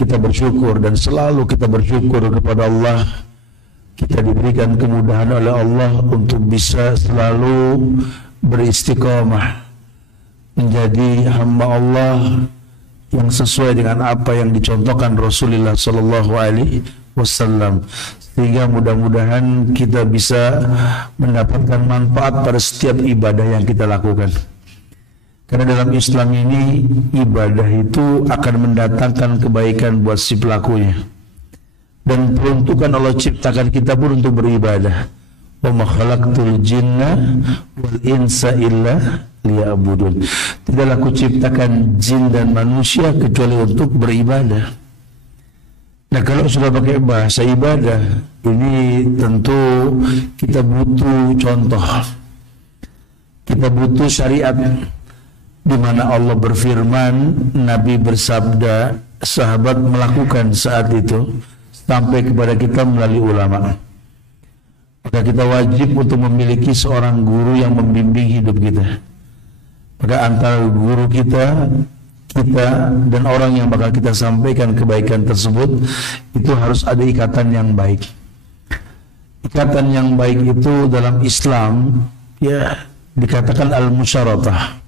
kita bersyukur dan selalu kita bersyukur kepada Allah. Kita diberikan kemudahan oleh Allah untuk bisa selalu beristiqomah menjadi hamba Allah yang sesuai dengan apa yang dicontohkan Rasulullah Sallallahu Alaihi Wasallam, sehingga mudah-mudahan kita bisa mendapatkan manfaat pada setiap ibadah yang kita lakukan. Karena dalam Islam ini ibadah itu akan mendatangkan kebaikan buat si pelakunya. Dan peruntukan Allah ciptakan kita pun untuk beribadah. Wa ma khalaqtul jinna wal insa illa liya'budun. Tidaklah aku ciptakan jin dan manusia kecuali untuk beribadah. Nah, kalau sudah pakai bahasa ibadah, ini tentu kita butuh contoh. Kita butuh syariat di mana Allah berfirman, Nabi bersabda, sahabat melakukan saat itu, sampai kepada kita melalui ulama. Maka kita wajib untuk memiliki seorang guru yang membimbing hidup kita. Maka antara guru kita dan orang yang bakal kita sampaikan kebaikan tersebut, itu harus ada ikatan yang baik. Ikatan yang baik itu dalam Islam ya dikatakan al-musyaratah.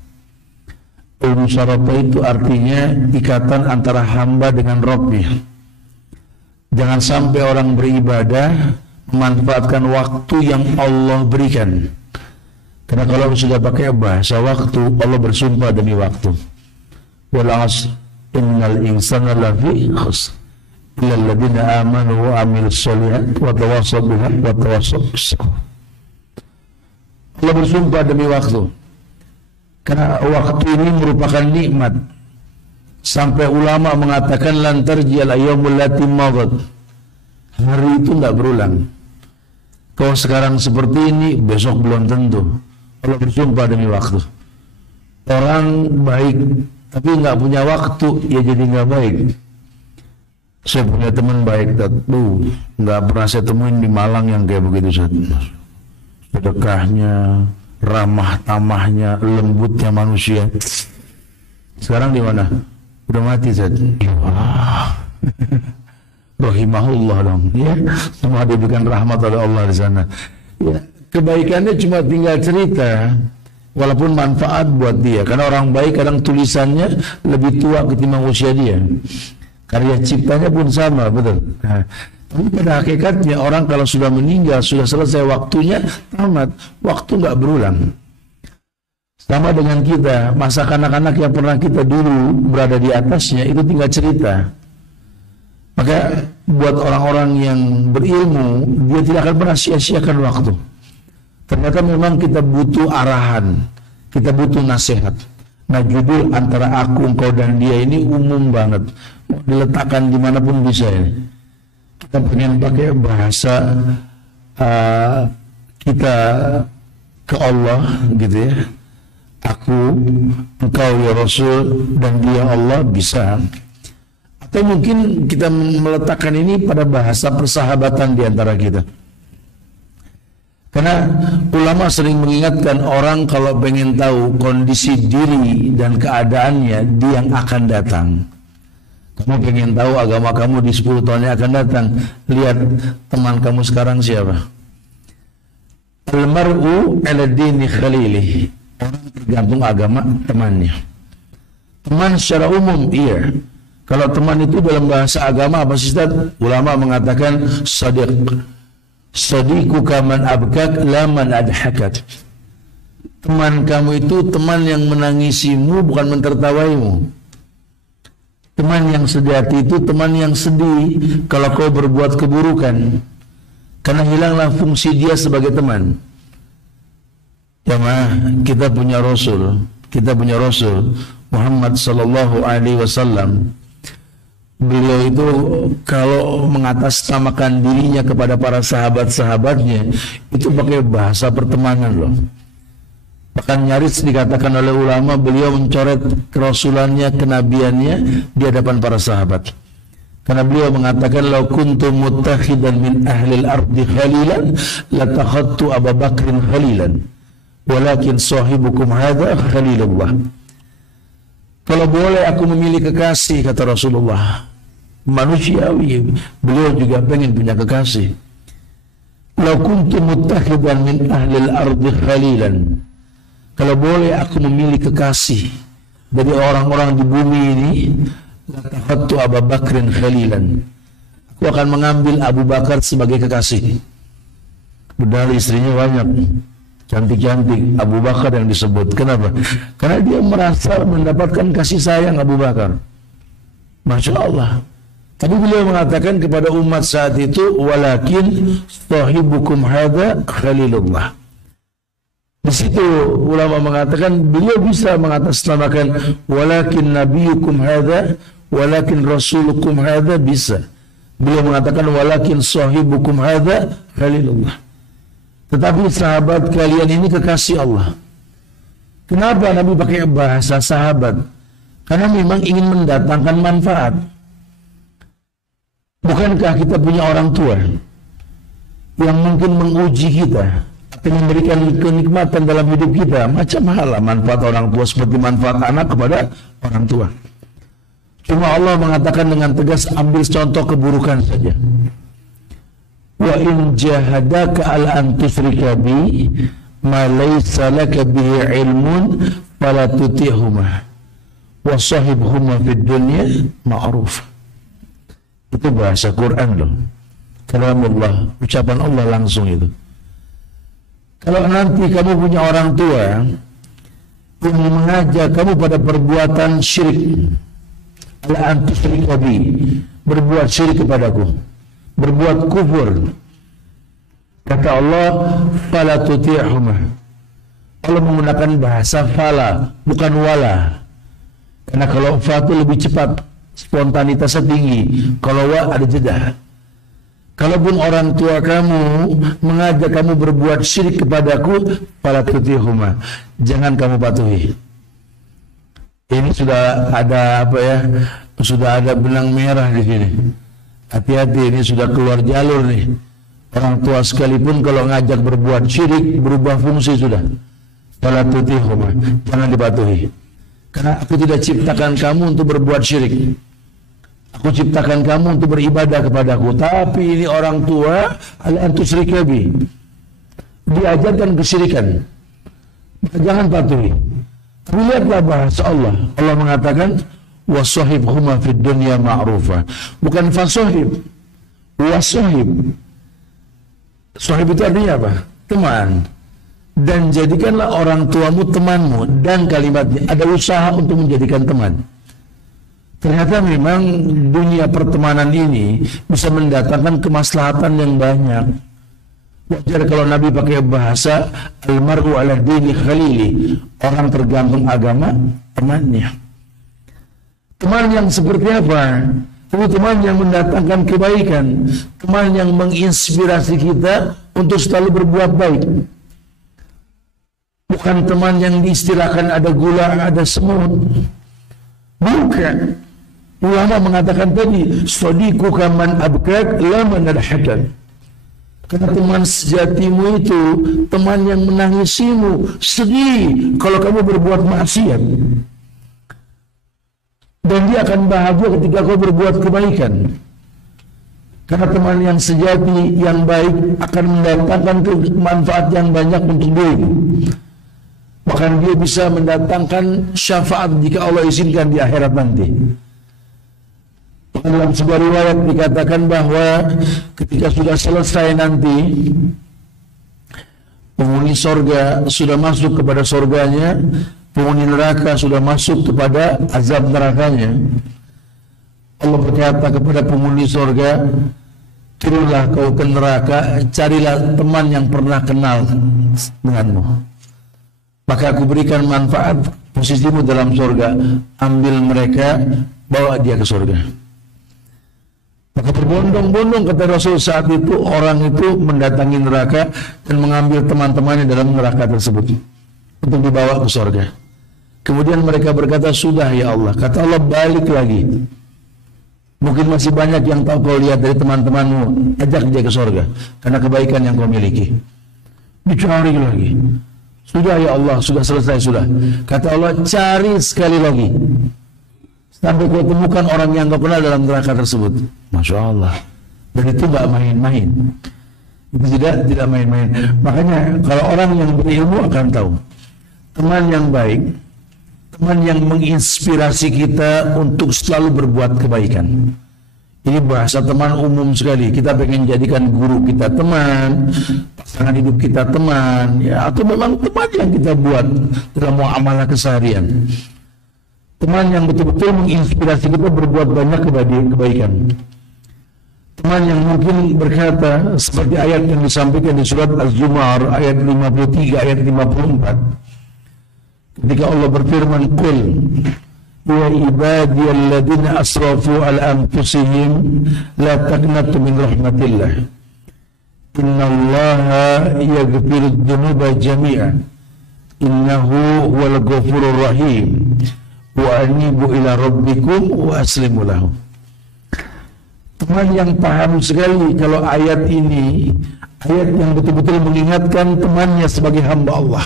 Al-musyaratah itu artinya ikatan antara hamba dengan Rabbnya. Jangan sampai orang beribadah memanfaatkan waktu yang Allah berikan. Karena kalau sudah pakai bahasa waktu, Allah bersumpah demi waktu. Wal 'ashr innal insana lafi khusr illa alladziina aamanu wa 'amilus shalihaati wa tawassaw bil haqqi wa tawassaw bis sabr. Allah bersumpah demi waktu. Karena waktu ini merupakan nikmat. Sampai ulama mengatakan lan tarjiyal ayyamul lati madat. Hari itu enggak berulang. Kalau sekarang seperti ini, besok belum tentu. Allah bersumpah demi waktu. Orang baik tapi enggak punya waktu, ya jadi enggak baik. Saya punya teman baik, enggak pernah saya temuin di Malang yang kayak begitu. Sedekahnya, ramah tamahnya, lembutnya manusia. Sekarang di mana? Udah mati Zat. Rahimahullah dong. Ya, semua diberikan rahmat oleh Allah di sana. Ya, kebaikannya cuma tinggal cerita, walaupun manfaat buat dia. Karena orang baik kadang tulisannya lebih tua ketimbang usia dia. Karya ciptanya pun sama, betul. Nah, tapi pada hakikatnya orang kalau sudah meninggal, sudah selesai waktunya, tamat. Waktu nggak berulang. Sama dengan kita, masa kanak-kanak yang pernah kita dulu berada di atasnya, itu tinggal cerita. Maka buat orang-orang yang berilmu, dia tidak akan pernah sia-siakan waktu. Ternyata memang kita butuh arahan, kita butuh nasihat. Nah, judul antara aku, engkau, dan dia ini umum banget. Mau diletakkan dimanapun bisa ya. Kita pengen pakai bahasa kita ke Allah gitu ya. Aku, engkau ya Rasul, dan dia Allah, bisa. Atau mungkin kita meletakkan ini pada bahasa persahabatan di antara kita. Karena ulama sering mengingatkan orang kalau pengen tahu kondisi diri dan keadaannya di yang akan datang. Kamu pengen tahu agama kamu di 10 tahun yang akan datang, lihat teman kamu sekarang siapa. Al-mar'u ala dini khalilih. Orang tergantung agama temannya. Teman secara umum, iya. Kalau teman itu dalam bahasa agama apa sih Ustaz? Ulama mengatakan sadiq. Sadiquka man abkak la man adhakak. Teman kamu itu teman yang menangisimu, bukan mentertawaimu. Teman yang sejati itu teman yang sedih kalau kau berbuat keburukan, karena hilanglah fungsi dia sebagai teman. Jemaah, kita punya Rasul Muhammad sallallahu alaihi wasallam. Beliau itu kalau mengatasnamakan dirinya kepada para sahabat-sahabatnya, itu pakai bahasa pertemanan loh. Bahkan nyaris dikatakan oleh ulama, beliau mencoret kerasulannya, kenabiannya di hadapan para sahabat. Karena beliau mengatakan, "Lau kuntu muttakhidan min ahlil ardi khalilan, latakhadtu Abu Bakrin khalilan. Walakin sahibukum hadha khalilullah." Kalau boleh aku memilih kekasih, kata Rasulullah, manusiawi. Beliau juga pengen punya kekasih. Lau kuntu muttakhidan min ahlil ardi khalilan, kalau boleh aku memilih kekasih dari orang-orang di bumi ini, latakhadtu Abu Bakrin khalilan, aku akan mengambil Abu Bakar sebagai kekasih. Padahal istrinya banyak, cantik-cantik, Abu Bakar yang disebut. Kenapa? Karena dia merasa mendapatkan kasih sayang Abu Bakar. Masya Allah. Tapi beliau mengatakan kepada umat saat itu, walakin sahibukum hadza khalilullah. Di situ ulama mengatakan beliau bisa mengatasnamakan walakin nabiyukum hadza, walakin rasulukum hadza, bisa. Beliau mengatakan walakin sahibukum hadza khalilullah. Tetapi sahabat kalian ini kekasih Allah. Kenapa Nabi pakai bahasa sahabat? Karena memang ingin mendatangkan manfaat. Bukankah kita punya orang tua yang mungkin menguji kita, akan memberikan kenikmatan dalam hidup kita? Macam hal manfaat orang tua seperti manfaat anak kepada orang tua. Cuma Allah mengatakan dengan tegas, ambil contoh keburukan saja. Wa in jahadaka al an tusyrika bi ma laysa laka bihi ilmun fala tuti'huma wa sahibhuma fid dunya ma'ruf. Itu bahasa Quran loh. Kalamullah, ucapan Allah langsung itu. Kalau nanti kamu punya orang tua yang mengajak kamu pada perbuatan syirik, ala antus syirikabi, berbuat syirik kepadaku, berbuat kufur, kata Allah, fala tuti'huma. Allah menggunakan bahasa fala, bukan wala. Karena kalau fa itu lebih cepat, spontanitasnya tinggi. Kalau wa ada jeda. Kalaupun orang tua kamu mengajak kamu berbuat syirik kepadaku, fala tuti'huma, jangan kamu patuhi. Ini sudah ada apa ya? Sudah ada benang merah di sini. Hati-hati, ini sudah keluar jalur nih. Orang tua sekalipun kalau ngajak berbuat syirik, berubah fungsi sudah. Fala tuti'huma, jangan dipatuhi. Karena aku tidak ciptakan kamu untuk berbuat syirik. Aku ciptakan kamu untuk beribadah kepadaku. Tapi ini orang tua, ala tusyrikabi, diajarkan kesyirikan. Jangan patuhi. Tapi lihatlah bahasa Allah. Allah mengatakan, wasahibhuma fid dunya ma'rufa. Bukan fasahib, wasahib. Sahib itu artinya apa? Teman. Dan jadikanlah orang tuamu temanmu. Dan kalimatnya ada usaha untuk menjadikan teman. Ternyata memang dunia pertemanan ini bisa mendatangkan kemaslahatan yang banyak. Wajar kalau Nabi pakai bahasa almaru ala dini khalili, orang tergantung agama temannya. Teman yang seperti apa? Itu teman yang mendatangkan kebaikan, teman yang menginspirasi kita untuk selalu berbuat baik. Bukan teman yang diistilahkan ada gula, ada semut. Bukan. Ulama mengatakan tadi, sadiquka man abkak la man adhakan. Karena teman sejatimu itu teman yang menangisimu, sedih kalau kamu berbuat maksiat. Dan dia akan bahagia ketika kau berbuat kebaikan. Karena teman yang sejati, yang baik akan mendatangkan manfaat yang banyak untuk dirimu. Bahkan dia bisa mendatangkan syafaat jika Allah izinkan di akhirat nanti. Dalam sebuah riwayat dikatakan bahwa ketika sudah selesai nanti, penghuni sorga sudah masuk kepada sorganya, penghuni neraka sudah masuk kepada azab nerakanya. Allah berkata kepada penghuni sorga, turunlah kau ke neraka, carilah teman yang pernah kenal denganmu. Maka aku berikan manfaat posisimu dalam sorga, ambil mereka, bawa dia ke sorga. Maka berbondong-bondong kata Rasul saat itu orang itu mendatangi neraka dan mengambil teman-temannya dalam neraka tersebut untuk dibawa ke surga. Kemudian mereka berkata, sudah ya Allah. Kata Allah, balik lagi. Mungkin masih banyak yang tahu kau lihat dari teman-temanmu, ajak dia ke surga karena kebaikan yang kau miliki. Dicari lagi. Sudah ya Allah, sudah selesai sudah. Kata Allah, cari sekali lagi. sampai kau temukan orang yang kau kenal dalam neraka tersebut. Masya Allah. Dan itu nggak main-main. Itu tidak main-main. Makanya kalau orang yang berilmu akan tahu, teman yang baik, teman yang menginspirasi kita untuk selalu berbuat kebaikan. Ini bahasa teman umum sekali. Kita pengen jadikan guru kita teman, pasangan hidup kita teman, ya, atau memang teman yang kita buat dalam muamalah keseharian. Teman yang betul-betul menginspirasi kita berbuat banyak kebaikan. Teman yang mungkin berkata seperti ayat yang disampaikan di surat Az-Zumar ayat 53 ayat 54. Ketika Allah berfirman, "Qul ya ibadiyalladzina asrafu ala anfusihim la taqnatu min rahmatillah. Innallaha yaghfirudz dzunuba jami'a. Innahu huwal ghafurur rahim. Wa anibu ila rabbikum wa aslimu lahu." Teman yang paham sekali kalau ayat ini, ayat yang betul-betul mengingatkan temannya sebagai hamba Allah.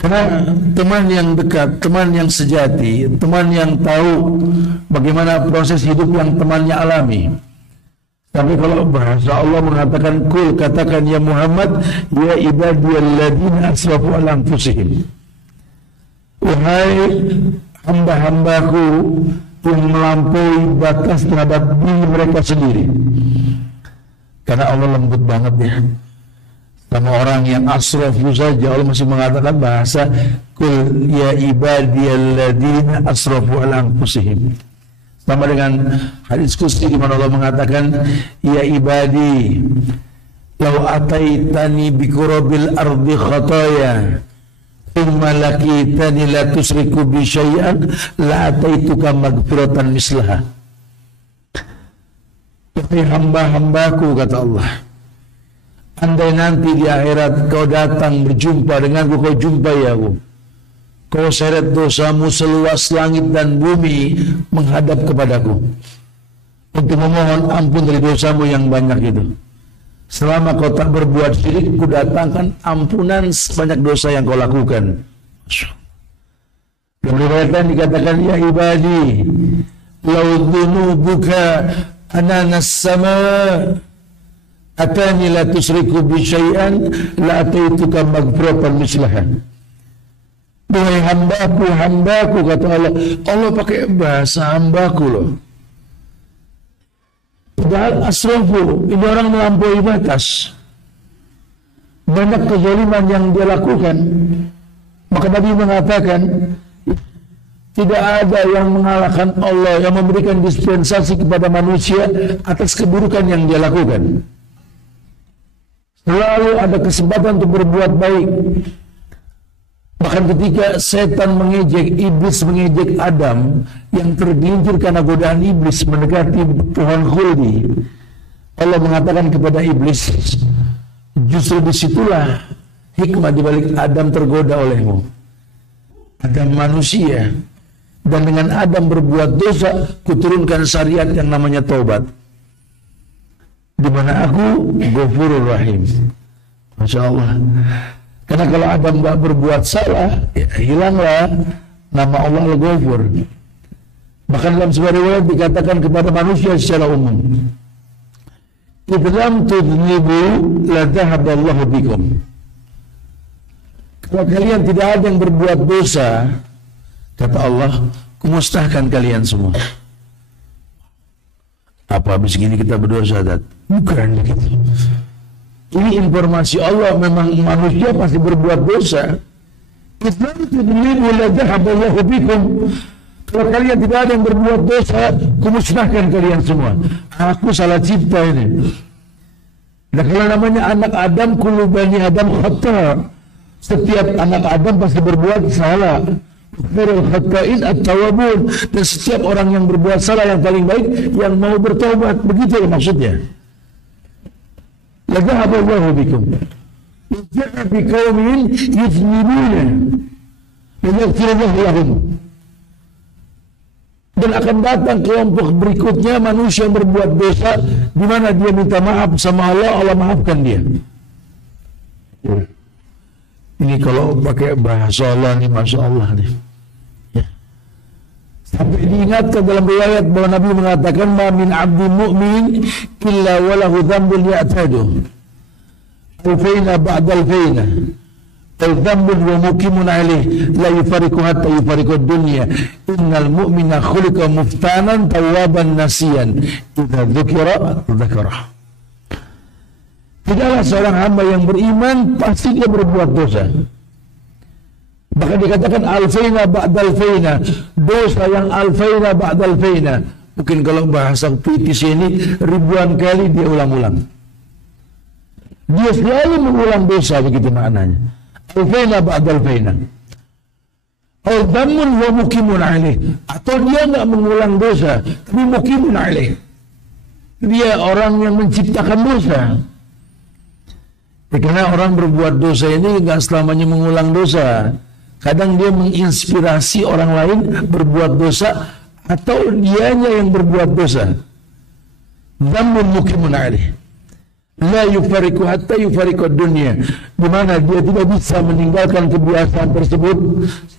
Karena teman yang dekat, teman yang sejati, teman yang tahu bagaimana proses hidup yang temannya alami. Tapi kalau bahasa Allah mengatakan, "Qul," katakan ya Muhammad, "ya ibadiyalladzina asrafu ala anfusihim." Wahai hamba-hambaku yang melampaui batas terhadap diri mereka sendiri. Karena Allah lembut banget ya sama orang yang asrafu saja. Allah masih mengatakan bahasa "Qul ya ibadiyalladzina asrafu ala anfusihim." Sama dengan hadis qudsi di mana Allah mengatakan, "Ya ibadi, law ataitani bi qurabil ardi khataya, thumma laqitani la tusriku bi syai'an, la ataituka maghfiratan mislaha." Wahai hamba-hambaku, kata Allah, andai nanti di akhirat kau datang berjumpa denganku, kau jumpai aku, kau seret dosamu seluas langit dan bumi menghadap kepadaku untuk memohon ampun dari dosamu yang banyak itu. Selama kau tak berbuat syirik, ku datangkan ampunan sebanyak dosa yang kau lakukan. Dalam riwayat dikatakan, "Ya ibadi, law dhunubuka ananas sama atani la tusriku bi syai'an la ataituka maghfiratan mislaha." Wahai hambaku, kata Allah. Allah pakai bahasa hambaku loh. Padahal asrafu, ini orang melampaui batas. Banyak kezaliman yang dia lakukan. Maka Nabi mengatakan, tidak ada yang mengalahkan Allah, yang memberikan dispensasi kepada manusia atas keburukan yang dia lakukan. Selalu ada kesempatan untuk berbuat baik. Bahkan ketika setan mengejek, iblis mengejek Adam yang tergelincir karena godaan iblis mendekati pohon khuldi, Allah mengatakan kepada iblis, justru disitulah hikmah dibalik Adam tergoda olehmu. Adam manusia, dan dengan Adam berbuat dosa, kuturunkan syariat yang namanya taubat, di mana aku Ghafurur Rahim. Masya Allah. Karena kalau Adam nggak berbuat salah, ya hilanglah nama Allah Al-Ghafur. Bahkan dalam sebuah riwayat dikatakan kepada manusia secara umum, "Idlam tudnibu la dhahaballahu bikum." Kalau kalian tidak ada yang berbuat dosa, kata Allah, kumustahkan kalian semua. Apa habis gini kita berdosa, Dad? Bukan begitu. Ini informasi Allah, memang manusia pasti berbuat dosa. Kalau kalian tidak ada yang berbuat dosa, kumusnahkan kalian semua. Aku salah cipta ini. Dan kalau namanya anak Adam, kullu bani Adam khata. Setiap anak Adam pasti berbuat salah. Dan setiap orang yang berbuat salah yang paling baik yang mau bertobat. Begitu maksudnya. Ladhahaballahu bikum ja'a biqaumin yuzlimuna wa yaghfirullahu lahum. Dan akan datang kelompok berikutnya manusia yang berbuat dosa, di mana dia minta maaf sama Allah, Allah maafkan dia. Ini kalau pakai bahasa Allah nih, Masya Allah nih. Ya. Sampai diingatkan dalam riwayat bahwa Nabi mengatakan ma min abdi mu'min illa walahu dzambun ya'tadu alfaina ba'da alfaina al-dzambun wa muqimun alaih la yufariqu hatta yufariqu dunya innal mu'mina khuliqa muftanan tawwaban nasiyan idza dzukira dzakara. Tidaklah seorang hamba yang beriman pasti dia berbuat dosa. Bahkan dikatakan alfaina ba'dal faina, dosa yang alfaina ba'dal faina. Mungkin kalau bahasa puitis ini ribuan kali dia ulang-ulang. Dia selalu mengulang dosa, begitu maknanya. Alfaina ba'dal faina. Al-dhamun wa muqimun alaih. Atau dia enggak mengulang dosa, tapi muqimun alaih. Dia orang yang menciptakan dosa. Karena orang berbuat dosa ini enggak selamanya mengulang dosa. Kadang dia menginspirasi orang lain berbuat dosa atau dianya yang berbuat dosa. Dzambun muqimun alaih. La yufariqu hatta yufariqu dunya. Di mana dia tidak bisa meninggalkan kebiasaan tersebut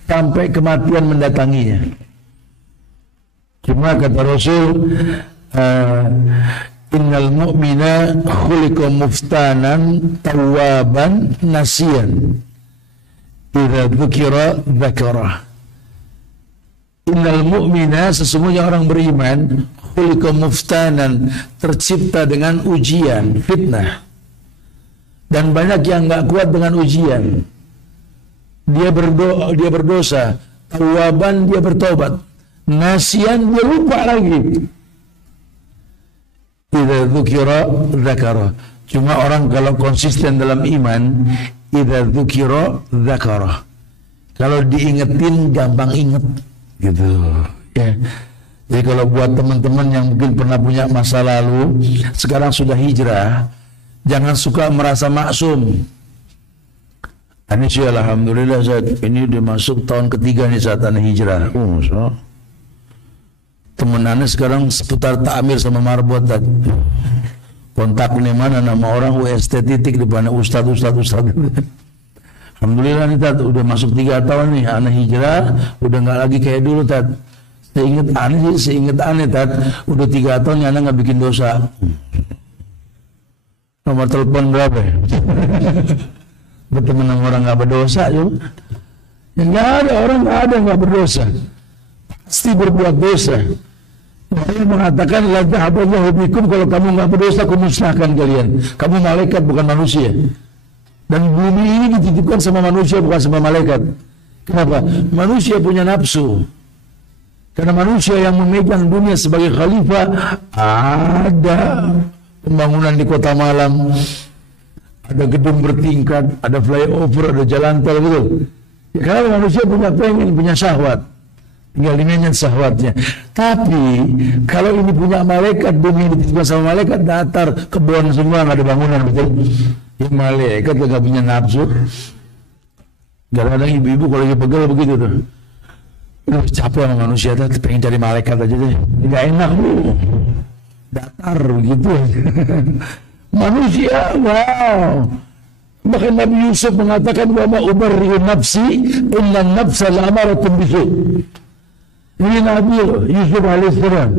sampai kematian mendatanginya. Cuma kata Rasul, innal mu'mina khuliqa muftanan tawwaban nasiyan idza dzukira dzakara. Innal mu'mina, sesungguhnya orang beriman, khuliqa muftanan, tercipta dengan ujian, fitnah. Dan banyak yang enggak kuat dengan ujian. Dia berdosa, tawwaban dia bertobat, nasiyan dia lupa lagi. Idza dzukira dzakara. Cuma orang kalau konsisten dalam iman, idza dzukira dzakara. Kalau diingetin gampang inget gitu ya. Jadi kalau buat teman-teman yang mungkin pernah punya masa lalu, sekarang sudah hijrah, jangan suka merasa maksum. Ini sih alhamdulillah saat ini udah masuk tahun ketiga nih saat anak hijrah. So. Temenannya sekarang seputar takmir sama marbot tadi. Kontak nih mana nama orang UST titik depannya Ustad. Alhamdulillah nih Tat, udah masuk 3 tahun nih anak hijrah, udah nggak lagi kayak dulu Tat. Seinget aneh Tat, udah 3 tahun nih anak nggak bikin dosa. Nomor telepon berapa ya? Berteman sama orang nggak berdosa juga. Yang nggak ada orang nggak berdosa, pasti berbuat dosa. Allah mengatakan la ta'budu bikum, kalau kamu nggak berdosa aku musnahkan kalian. Kamu malaikat bukan manusia. Dan bumi ini dititipkan sama manusia bukan sama malaikat. Kenapa? Manusia punya nafsu. Karena manusia yang memegang dunia sebagai khalifah, ada pembangunan di kota Malang, ada gedung bertingkat, ada flyover, ada jalan tol, betul. Ya, karena manusia punya syahwat. Tinggal dimenyen syahwatnya. Tapi kalau ini punya malaikat, bumi dititipkan sama malaikat, datar, kebun semua, nggak ada bangunan, betul. Ya, malaikat nggak punya nafsu. Kadang-kadang ibu-ibu kalau lagi pegel begitu tuh, capek sama manusia tuh, pengen cari malaikat aja deh. Nggak enak bu, datar begitu. Manusia, wow. Bahkan Nabi Yusuf mengatakan bahwa ubarri'u nafsi inna nafsa la'amaratun bisu'. Ini Nabi Yusuf alaihissalam.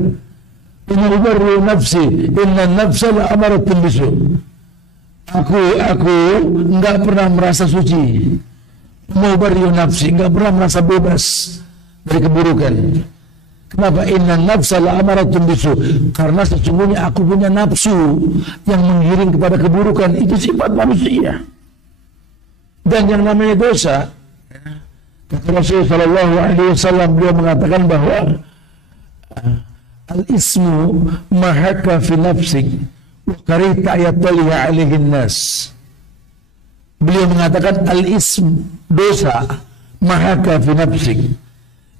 Inna ubarri'u nafsi inna nafsa la'amaratun bisu'. Aku enggak pernah merasa suci. Ubarri'u nafsi, enggak pernah merasa bebas dari keburukan. Kenapa? Inna nafsa la'amaratun bisu'. Karena sesungguhnya aku punya nafsu yang menggiring kepada keburukan. Itu sifat manusia. Dan yang namanya dosa, Rasulullah sallallahu alaihi wasallam beliau mengatakan bahwa al-ismu mahaka fi nafsik wa karita yataliha alaihi nas. Beliau mengatakan al-ism, dosa, mahaka fi nafsik,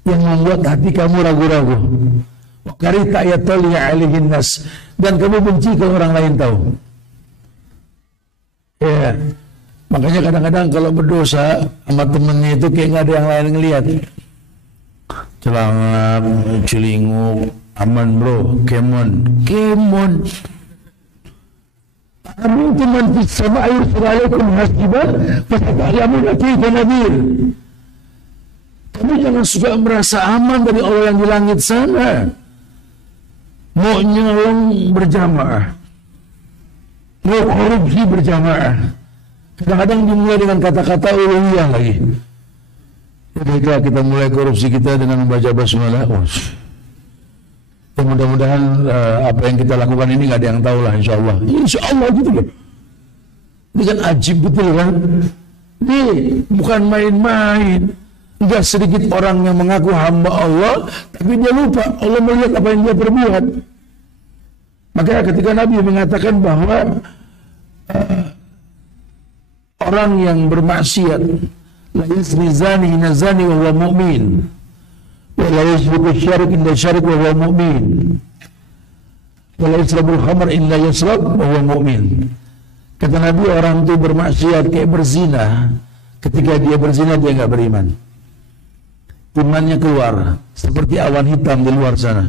yang membuat hati kamu ragu-ragu. Wa karita yataliha alaihi nas, dan kamu benci kalau orang lain tahu. Ya. Makanya kadang-kadang kalau berdosa sama temennya itu kayak nggak ada yang lain ngelihat. Celangap, celinguk, aman bro, kemon. Kamu teman sama air suralaikum hasiban, pasal kamu lagi nadir. Kamu jangan suka merasa aman dari Allah yang di langit sana. Mau nyolong berjamaah, mau korupsi berjamaah. Kadang-kadang dimulai dengan kata-kata uluhiyah lagi. Ketika kita mulai korupsi kita dengan membaca basmalah, mudah-mudahan apa yang kita lakukan ini nggak ada yang tahu lah, insya Allah gitu loh. Ini kan ajib betul kan? Ini bukan main-main. Enggak sedikit orang yang mengaku hamba Allah, tapi dia lupa Allah melihat apa yang dia perbuat. Maka ketika Nabi mengatakan bahwa orang yang bermaksiat, la yazni zani hina zani wa huwa mu'min, wa la yashrabu syarik inda syarik wa huwa mu'min, wa la yashrabu khamr illa yashrab wa huwa mu'min. Kata Nabi, orang itu bermaksiat kayak berzina. Ketika dia berzina dia enggak beriman. Imannya keluar seperti awan hitam di luar sana.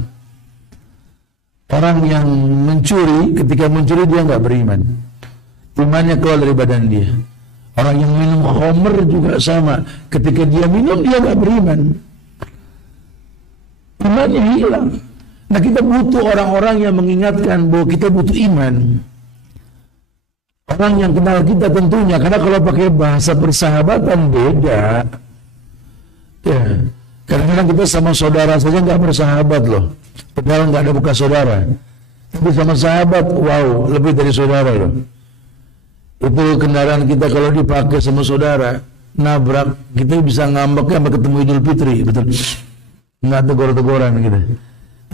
Orang yang mencuri, ketika mencuri dia enggak beriman. Imannya keluar dari badan dia. Orang yang minum khamr juga sama. Ketika dia minum dia enggak beriman. Imannya hilang. Nah, kita butuh orang-orang yang mengingatkan bahwa kita butuh iman. Orang yang kenal kita tentunya, karena kalau pakai bahasa persahabatan beda. Ya, kadang-kadang kita sama saudara saja nggak bersahabat loh. Padahal nggak ada bekas saudara. Tapi sama sahabat, wow, lebih dari saudara loh. Itu kendaraan kita kalau dipakai sama saudara, nabrak, kita bisa ngambeknya sampai ketemu Idul Fitri, betul. Nggak tegur-teguran gitu.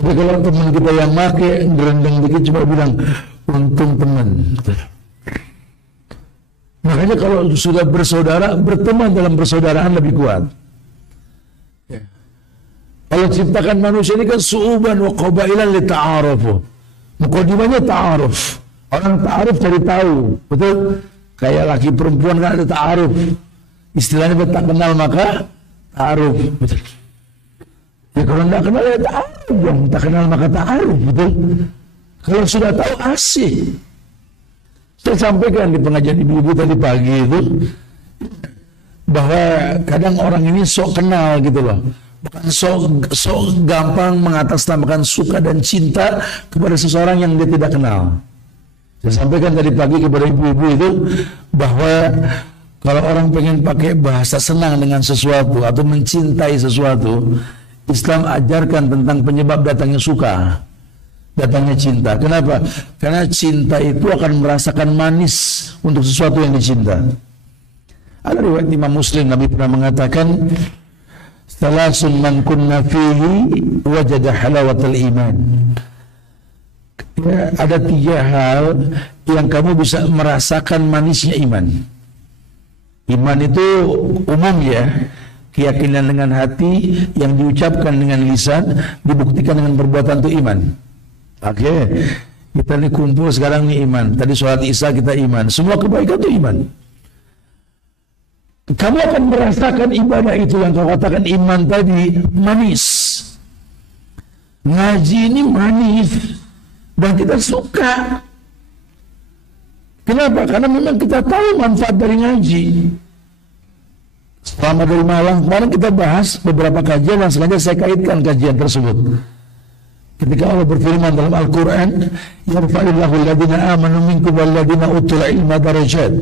Tapi kalau teman kita yang pakai, gerendeng dikit cuma bilang, untung teman. Makanya kalau sudah bersaudara, berteman dalam persaudaraan lebih kuat. Ya. Allah ciptakan manusia ini kan su'uban wa qabailan li ta'arufu. Mukadimahnya ta'aruf. Orang ta'aruf cari tahu, betul? Kayak laki perempuan kan ada ta'aruf. Istilahnya tak kenal maka ta'aruf, betul? Ya kalau tidak kenal ya ta'aruf dong, tak kenal maka ta'aruf, betul? Kalau sudah tahu asik. Saya sampaikan di pengajian ibu-ibu tadi pagi itu bahwa kadang orang ini sok kenal gitu loh, bukan sok gampang mengatasnamakan suka dan cinta kepada seseorang yang dia tidak kenal. Saya sampaikan tadi pagi kepada ibu-ibu itu bahwa kalau orang pengen pakai bahasa senang dengan sesuatu atau mencintai sesuatu, Islam ajarkan tentang penyebab datangnya suka, datangnya cinta. Kenapa? Karena cinta itu akan merasakan manis untuk sesuatu yang dicinta. Ada riwayat Imam Muslim, Nabi pernah mengatakan, salasun man kunna fihi wajada halawatal iman. Ya, ada 3 hal yang kamu bisa merasakan manisnya iman. Iman itu umum ya, keyakinan dengan hati yang diucapkan dengan lisan, dibuktikan dengan perbuatan itu iman. Oke, kita nih kumpul sekarang nih iman. Tadi sholat isya kita iman. Semua kebaikan itu iman. Kamu akan merasakan ibadah itu yang kau katakan iman tadi manis. Ngaji ini manis dan kita suka. Kenapa? Karena memang kita tahu manfaat dari ngaji. Selama dari malam kemarin kita bahas beberapa kajian dan sengaja saya kaitkan kajian tersebut. Ketika Allah berfirman dalam Al-Quran, yarfa'illahu alladhina amanu minkum walladhina utul ilma darajat.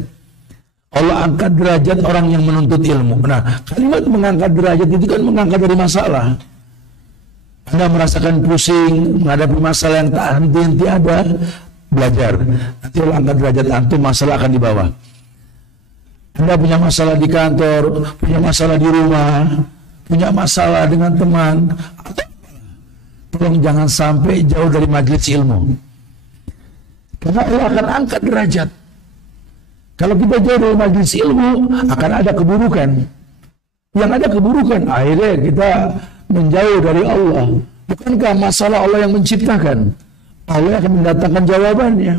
Allah angkat derajat orang yang menuntut ilmu. Nah, kalimat mengangkat derajat itu kan mengangkat dari masalah. Anda merasakan pusing, menghadapi masalah yang tak henti-henti ada, belajar. Nanti Allah angkat derajat antum, masalah akan dibawa. Anda punya masalah di kantor, punya masalah di rumah, punya masalah dengan teman, tolong jangan sampai jauh dari majelis ilmu. Karena Allah akan angkat derajat. Kalau kita jauh dari majelis ilmu, akan ada keburukan. Yang ada keburukan, akhirnya kita menjauh dari Allah. Bukankah masalah Allah yang menciptakan? Allah akan mendatangkan jawabannya.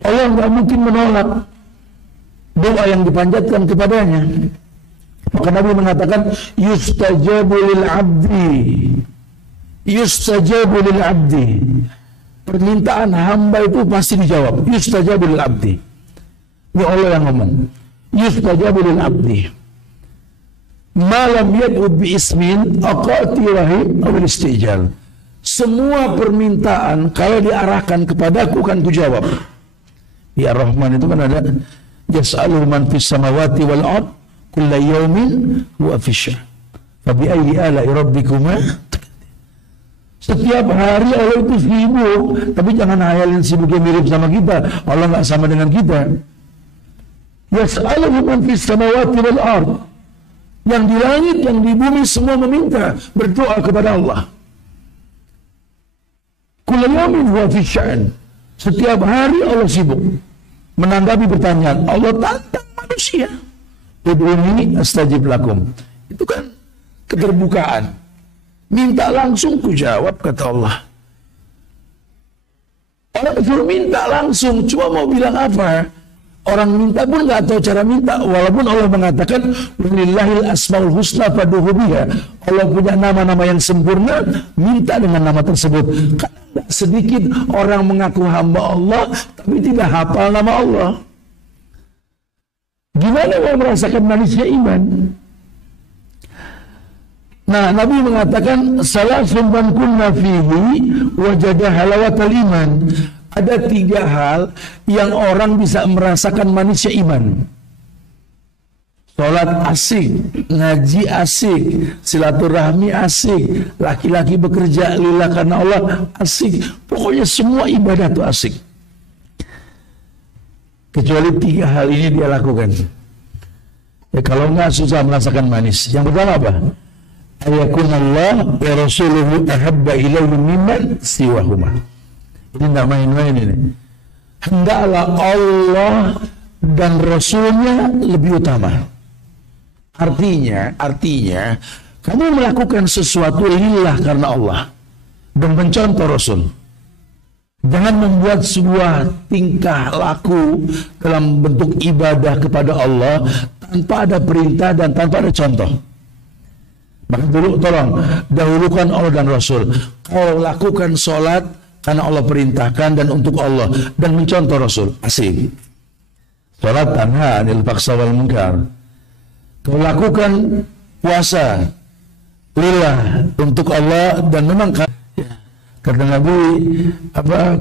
Allah nggak mungkin menolak doa yang dipanjatkan kepadanya. Maka Nabi mengatakan yustajabu lil abdi, yustajabu lil abdi. Permintaan hamba itu pasti dijawab. Yustajabu lil abdi. Ini Allah yang ngomong. Yustajabu lil abdi. malam yad'u bi ismin aqati rahim aw istijal. Semua permintaan kalau diarahkan kepadaku kan kujawab. Ya Rahman itu kan ada yas'alu man fis samawati wal ard kulla yawmin huwa fi sya'an. Fa bi ayyi ala'i rabbikuma. Setiap hari Allah itu sibuk, tapi jangan hayalin sibuknya mirip sama kita. Allah nggak sama dengan kita. Yas'aluhu man fis samawati wal ard. Yang di langit, yang di bumi semua meminta, berdoa kepada Allah. Kullu yawmin huwa fi sya'an. Setiap hari Allah sibuk menanggapi pertanyaan. Allah tantang manusia. Ud'uni astajib lakum. Itu kan keterbukaan. Minta langsung ku jawab, kata Allah. Orang disuruh minta langsung, cuma mau bilang apa? Orang minta pun nggak tahu cara minta, walaupun Allah mengatakan walillahil asmaul husna fad'uhu biha. Allah punya nama-nama yang sempurna, minta dengan nama tersebut. Karena sedikit orang mengaku hamba Allah tapi tidak hafal nama Allah. Gimana mau merasakan manusia iman? Nah, Nabi mengatakan salasun man kunna fihi wajada halawatal iman. Ada 3 hal yang orang bisa merasakan manusia iman. Salat asik, ngaji asik, silaturahmi asik, laki-laki bekerja lillah karena Allah asik. Pokoknya semua ibadah itu asik. Kecuali 3 hal ini dia lakukan. Ya, kalau enggak susah merasakan manis. Yang pertama apa? Ayakunallah wa rasuluhu ahabba ilayhi mimman siwahuma. Ini tidak main-main ini. Hendaklah Allah dan Rasulnya lebih utama. Artinya kamu melakukan sesuatu lillah karena Allah dan mencontoh Rasul. Jangan membuat sebuah tingkah laku dalam bentuk ibadah kepada Allah tanpa ada perintah dan tanpa ada contoh. Maka dulu tolong dahulukan Allah dan Rasul. Kau lakukan sholat karena Allah perintahkan dan untuk Allah dan mencontoh Rasul. Asik. Sholat tanha anil fahsya wal munkar. Kau lakukan puasa lillah untuk Allah dan memang kata Nabi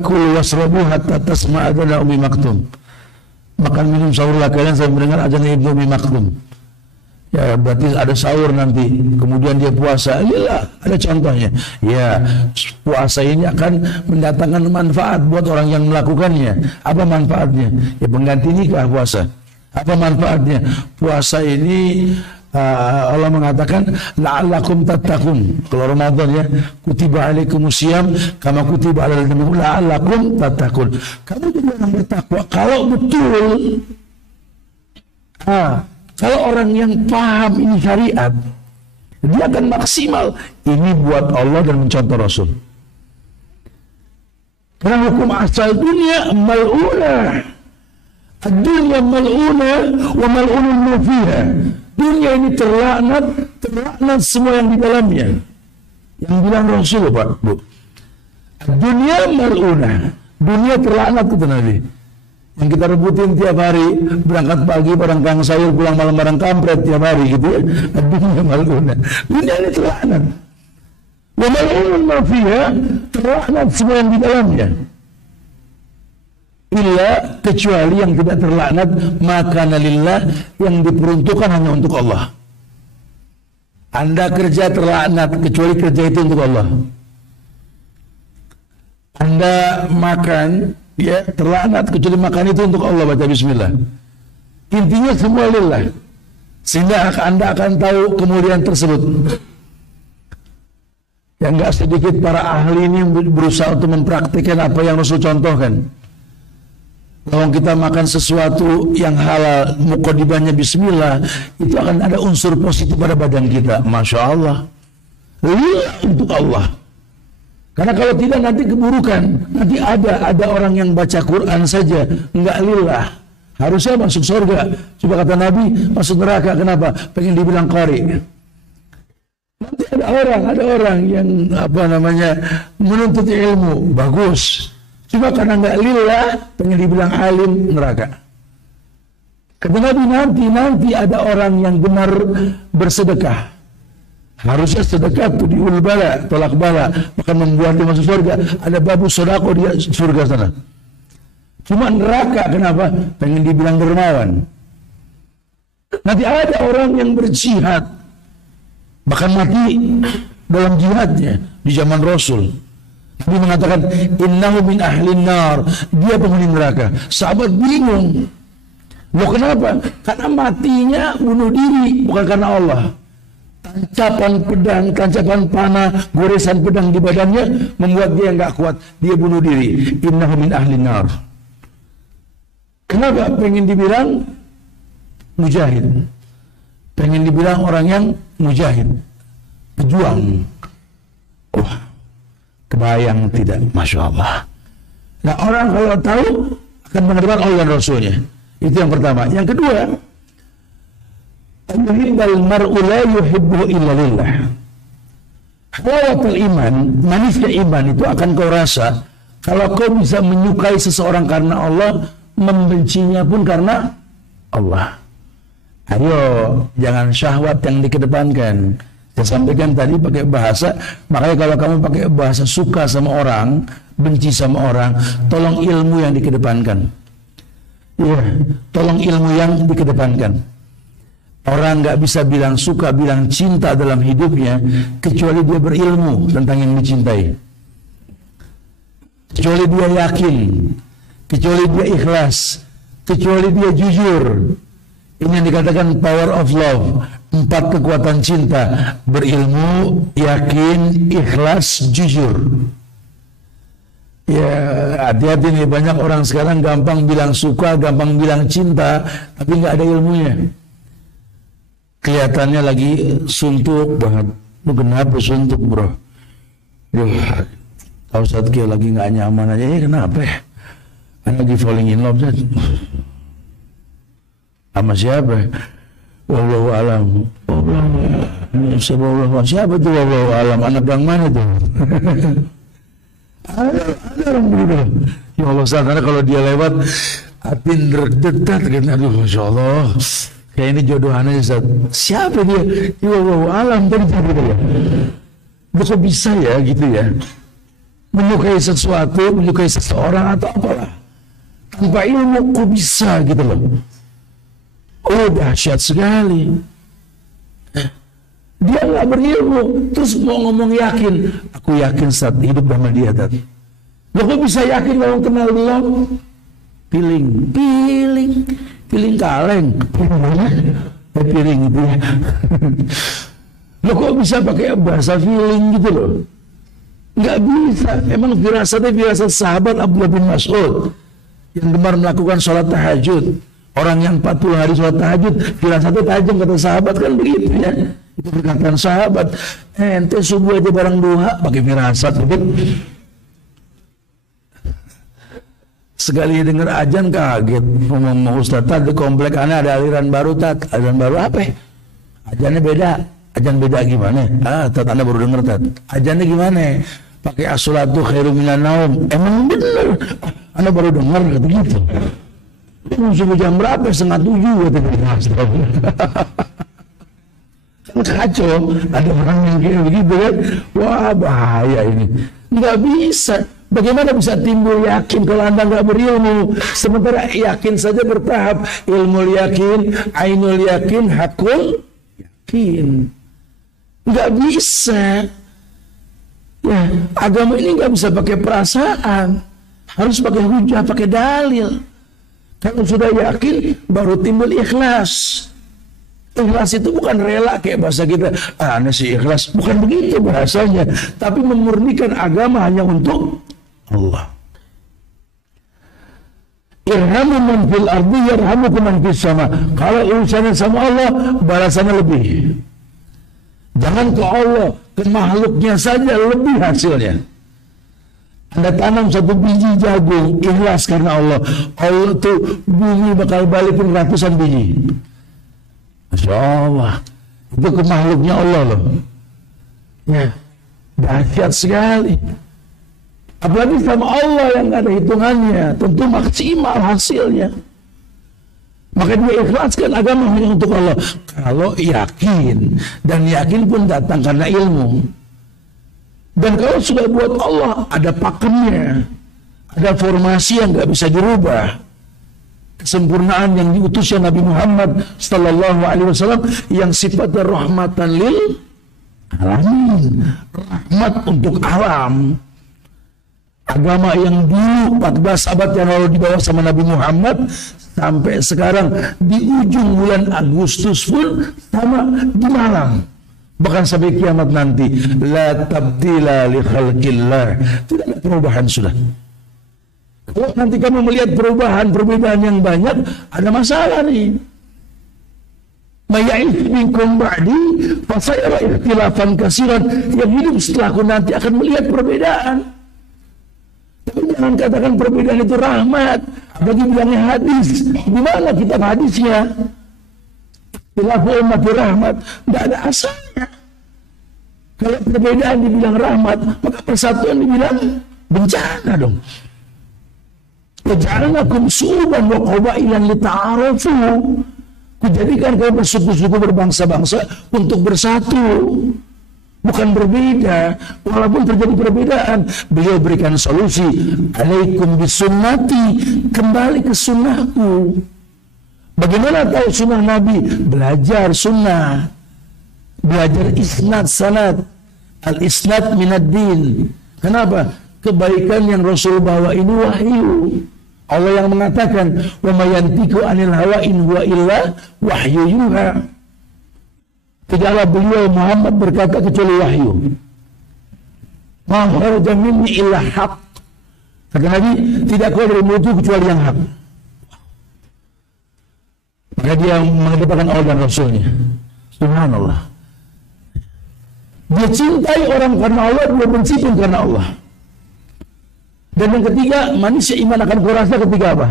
kul wasrabu hatta tasma'a adzana Ummi Maktum. Makan minum sahurlah kalian sampai mendengar azan Ibnu Ummi Maktum. Ya berarti ada sahur nanti, kemudian dia puasa, iyalah ada contohnya. Ya puasa ini akan mendatangkan manfaat buat orang yang melakukannya. Apa manfaatnya? Ya pengganti nikah puasa. Apa manfaatnya? Puasa ini Allah mengatakan la'allakum tattaqun. Kalau Ramadan ya, kutiba alaikumusiyam kama kutiba alal ladzina la'allakum tattaqun. Kamu jadi orang bertakwa kalau betul. Kalau orang yang paham ini syariat, dia akan maksimal. Ini buat Allah dan mencontoh Rasul. Karena hukum asal dunia mal'unah. Dunia mal'unah wa mal'unul mufiha. Dunia ini terlaknat semua yang di dalamnya. Yang bilang Rasul, Pak, Bu. Dunia mal'unah. Dunia terlaknat, kata Nabi. Yang kita rebutin tiap hari, berangkat pagi barang kang sayur, pulang malam barang kampret tiap hari gitu ya. Dunia mal'unah. Dunia ini terlaknat. Wa mal'unul mufiha, terlaknat semua yang di dalamnya. Illa kecuali yang tidak terlaknat maka lillah, yang diperuntukkan hanya untuk Allah. Anda kerja terlaknat kecuali kerja itu untuk Allah. Anda makan ya terlaknat kecuali makan itu untuk Allah, baca bismillah. Intinya semua lillah. Sehingga Anda akan tahu kemuliaan tersebut. Yang enggak sedikit para ahli ini berusaha untuk mempraktikkan apa yang Rasul contohkan. Kalau kita makan sesuatu yang halal, muqaddimahnya bismillah, itu akan ada unsur positif pada badan kita. Masya Allah. Lillah untuk Allah. Karena kalau tidak nanti keburukan. Nanti ada orang yang baca Quran saja, enggak lillah. Harusnya masuk surga. Coba kata Nabi, masuk neraka. Kenapa? Pengen dibilang qari. Nanti ada orang yang menuntut ilmu, bagus. Cuma karena nggak lillah, pengen dibilang alim, neraka. Kata Nabi, nanti ada orang yang benar bersedekah. Harusnya sedekah itu diul bala, tolak bala, maka membuat dia masuk surga. Ada babu sodako dia surga sana. Cuma neraka, kenapa? Pengen dibilang dermawan. Nanti ada orang yang berjihad, bahkan mati dalam jihadnya di zaman Rasul. Nabi mengatakan, innahu min ahlin nar, dia penghuni neraka. Sahabat bingung. Loh kenapa? Karena matinya bunuh diri, bukan karena Allah. Tancapan pedang, tancapan panah, goresan pedang di badannya membuat dia enggak kuat. Dia bunuh diri. Innahu min ahlin nar. Kenapa? Pengen dibilang mujahid. Pengen dibilang orang yang mujahid, pejuang. Wah, kebayang tidak? Masya Allah. Nah, orang kalau tahu akan mengedepankan Allah dan Rasulnya. Itu yang pertama. Yang kedua, yuhibbal mar'u la yuhibbu illa lillah. Halawatul iman, manisnya iman itu akan kau rasa kalau kau bisa menyukai seseorang karena Allah, membencinya pun karena Allah. Ayo, jangan syahwat yang dikedepankan. Saya sampaikan tadi pakai bahasa, makanya kalau kamu pakai bahasa suka sama orang, benci sama orang, tolong ilmu yang dikedepankan. Ya, tolong ilmu yang dikedepankan. Orang nggak bisa bilang suka, bilang cinta dalam hidupnya kecuali dia berilmu tentang yang dicintai. Kecuali dia yakin, kecuali dia ikhlas, kecuali dia jujur. Ini yang dikatakan power of love. 4 kekuatan cinta: berilmu, yakin, ikhlas, jujur. Ya, hati-hati nih, banyak orang sekarang gampang bilang suka, gampang bilang cinta, tapi nggak ada ilmunya. Kelihatannya lagi suntuk banget. Lu kenapa suntuk, bro? Tahu saat dia lagi nggak nyaman aja. Kenapa ya? Lagi falling in love saja. Sama siapa? Wallahu alam. Siapa tuh wallahu alam? Anak yang mana tuh? Ada orang begitu. Ya Allah, karena kalau dia lewat hati terdetak kan, aduh Masya Allah, kayak ini jodohannya Ustaz. Siapa dia? Ya Allah alam tadi gitu ya. Kok bisa ya gitu ya, menyukai sesuatu, menyukai seseorang atau apalah tanpa ilmu, kok bisa gitu loh. Oh, dahsyat sekali. Dia nggak berilmu, terus mau ngomong yakin. Aku yakin saat hidup sama dia tadi. Lo kok bisa yakin kalau kenal belum? Piling kaleng. Piring itu ya. Lo kok bisa pakai bahasa feeling gitu loh? Nggak bisa. Emang firasat sahabat Abdullah bin Mas'ud yang gemar melakukan sholat tahajud. Orang yang 40 hari sholat tahajud, firasatnya tajam, kata sahabat kan begitu ya. Itu perkataan sahabat. Ente subuh aja barang duha pakai firasat gitu. Sekali dengar ajan kaget. Ngomong Ustaz, di komplek aneh ada aliran baru, Tat. Aliran baru apa? Ajannya beda. Ajan beda gimana? Tat, Anda baru dengar, Tat. Ajannya gimana? Pakai as-salatu khairum minan naum. Emang bener? Anda baru dengar kata gitu. Subuh jam berapa? 6:30 kata dia. Kan kacau, ada orang yang kayak begitu kan. Wah, bahaya ini. Nggak bisa. Bagaimana bisa timbul yakin kalau Anda nggak berilmu? Sementara yakin saja bertahap. Ilmu yakin, ainul yakin, hakul yakin. Nggak bisa. Ya, agama ini nggak bisa pakai perasaan. Harus pakai hujah, pakai dalil. Kalau sudah yakin, baru timbul ikhlas. Ikhlas itu bukan rela kayak bahasa kita, aneh sih ikhlas. Bukan begitu bahasanya. Tapi memurnikan agama hanya untuk Allah. Irhamu man fil ardi yarhamukum man fis sama. Kalau urusannya sama Allah, balasannya lebih. Jangan ke Allah, ke makhluknya saja lebih hasilnya. Anda tanam 1 biji jagung, ikhlas karena Allah. Allah tuh bumi bakal balikin ratusan biji. Masya Allah. Itu ke makhluknya Allah loh. Ya, dahsyat sekali. Apalagi sama Allah yang gak ada hitungannya, tentu maksimal hasilnya. Maka dia ikhlaskan agama hanya untuk Allah. Kalau yakin, dan yakin pun datang karena ilmu. Dan kalau sudah buat Allah, ada pakemnya, ada formasi yang nggak bisa dirubah. Kesempurnaan yang diutusnya Nabi Muhammad sallallahu alaihi wasallam yang sifatnya rahmatan lil alamin, rahmat untuk alam. Agama yang dulu 14 abad yang lalu dibawa sama Nabi Muhammad sampai sekarang di ujung bulan Agustus pun sama di Malang, bahkan sampai kiamat nanti, la tabdila li khalqillah, tidak ada perubahan sudah. Kalau nanti kamu melihat perbedaan yang banyak, ada masalah nih. Mayya'if minkum ba'di fasayara ikhtilafan katsiran, yang hidup setelahku nanti akan melihat perbedaan. Tapi jangan katakan perbedaan itu rahmat. Bagi bilangnya hadis, di mana kitab hadisnya? Ikhtilafu ummati rahmat, tidak ada asalnya. Kalau perbedaan dibilang rahmat, maka persatuan dibilang bencana dong. Waja'alnakum syu'uban wa qabailan lita'arafu. Kujadikan kamu bersuku-suku berbangsa-bangsa untuk bersatu, bukan berbeda. Walaupun terjadi perbedaan, beliau berikan solusi. Alaikum bisunnati, kembali ke sunnahku. Bagaimana tahu sunnah Nabi? Belajar sunnah, belajar isnad sanad. Al-isnad minad din. Kenapa? Kebaikan yang Rasul bawa ini wahyu. Allah yang mengatakan, wa mayantiku anil hawa in huwa illa wahyu yuha. Tidaklah beliau Muhammad berkata kecuali wahyu. Ma kharaja minni illa haq. Kata Nabi, tidak keluar dari mulutku kecuali yang hak. Maka dia mengedepankan Allah dan Rasulnya. Subhanallah. Dia cintai orang karena Allah, dia benci pun karena Allah. Dan yang ketiga, manusia iman akan kurasa ketika apa?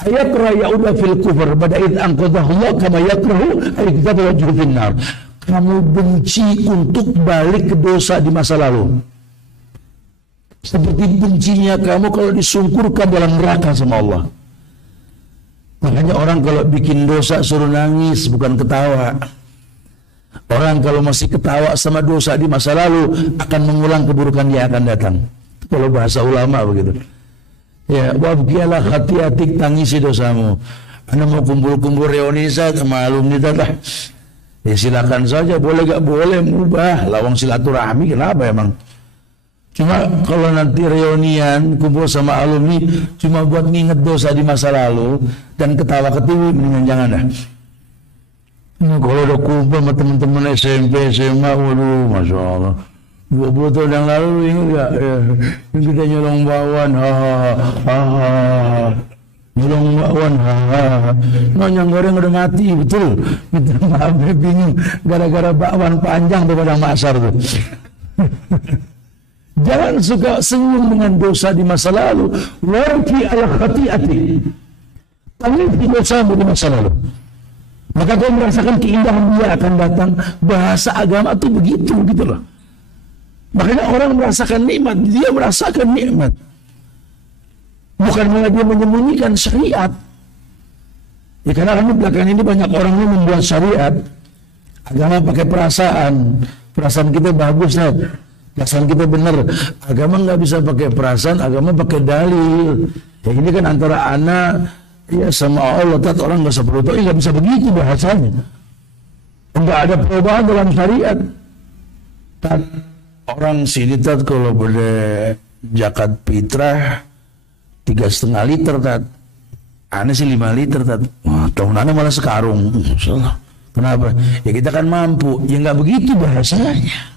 Ayakra ya'uda fil kufr bada'id anqadahullah kama yakrahu ayyukata wajhu finnar. Kamu benci untuk balik ke dosa di masa lalu, seperti bencinya kamu kalau disungkurkan dalam neraka sama Allah. Makanya orang kalau bikin dosa suruh nangis, bukan ketawa. Orang kalau masih ketawa sama dosa di masa lalu akan mengulang keburukan yang akan datang. Kalau bahasa ulama begitu. Ya, wabkialah hati-hati, tangisi dosamu. Anda mau kumpul-kumpul reuni sama alumni lah. Ya silakan saja, boleh gak boleh, mubah. Lawang silaturahmi, kenapa emang? Cuma kalau nanti reunian kumpul sama alumni cuma buat nginget dosa di masa lalu dan ketawa ketiwi, mendingan jangan dah. Kalau udah kumpul sama teman-teman SMP, SMA, waduh, Masya Allah. 20 tahun yang lalu ingat gak? Yang kita nyolong bakwan, nyolong bakwan, nonyang goreng udah mati, betul. Kita maaf, bingung, gara-gara bakwan panjang tuh padang maksar tuh. Jangan suka senyum dengan dosa di masa lalu. Warki ala khati'ati, tangisi dosamu di masa lalu. Maka kau merasakan keindahan dia akan datang. Bahasa agama tuh begitu, gitu loh. Makanya orang merasakan nikmat, dia merasakan nikmat. Bukan malah dia menyembunyikan syariat. Ya, karena kami belakangan ini banyak orang ini membuat syariat agama pakai perasaan. Perasaan kita bagus, Nat. Perasaan kita benar. Agama nggak bisa pakai perasaan, agama pakai dalil. Ya ini kan antara anak ya sama Allah. Tat, orang nggak perlu tahu, nggak bisa begitu bahasanya. Nggak ada perubahan dalam syariat. Tat, orang sini tat kalau boleh zakat fitrah 3,5 liter tat, aneh sih 5 liter tat. Wah, tahun aneh malah sekarung. Kenapa? Ya kita kan mampu. Ya nggak begitu bahasanya.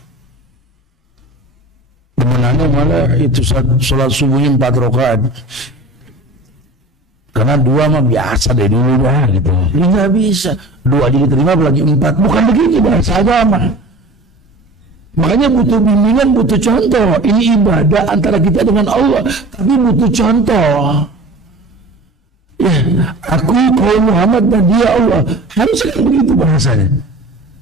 Temenannya malah itu sholat subuhnya 4 rakaat. Karena 2 mah biasa deh dulu dah gitu. Ini nggak bisa. 2 aja diterima apalagi 4. Bukan begitu bahasa agama. Makanya butuh bimbingan, butuh contoh. Ini ibadah antara kita dengan Allah, tapi butuh contoh. Ya, aku kaum Muhammad dan dia Allah. Harusnya begitu bahasanya.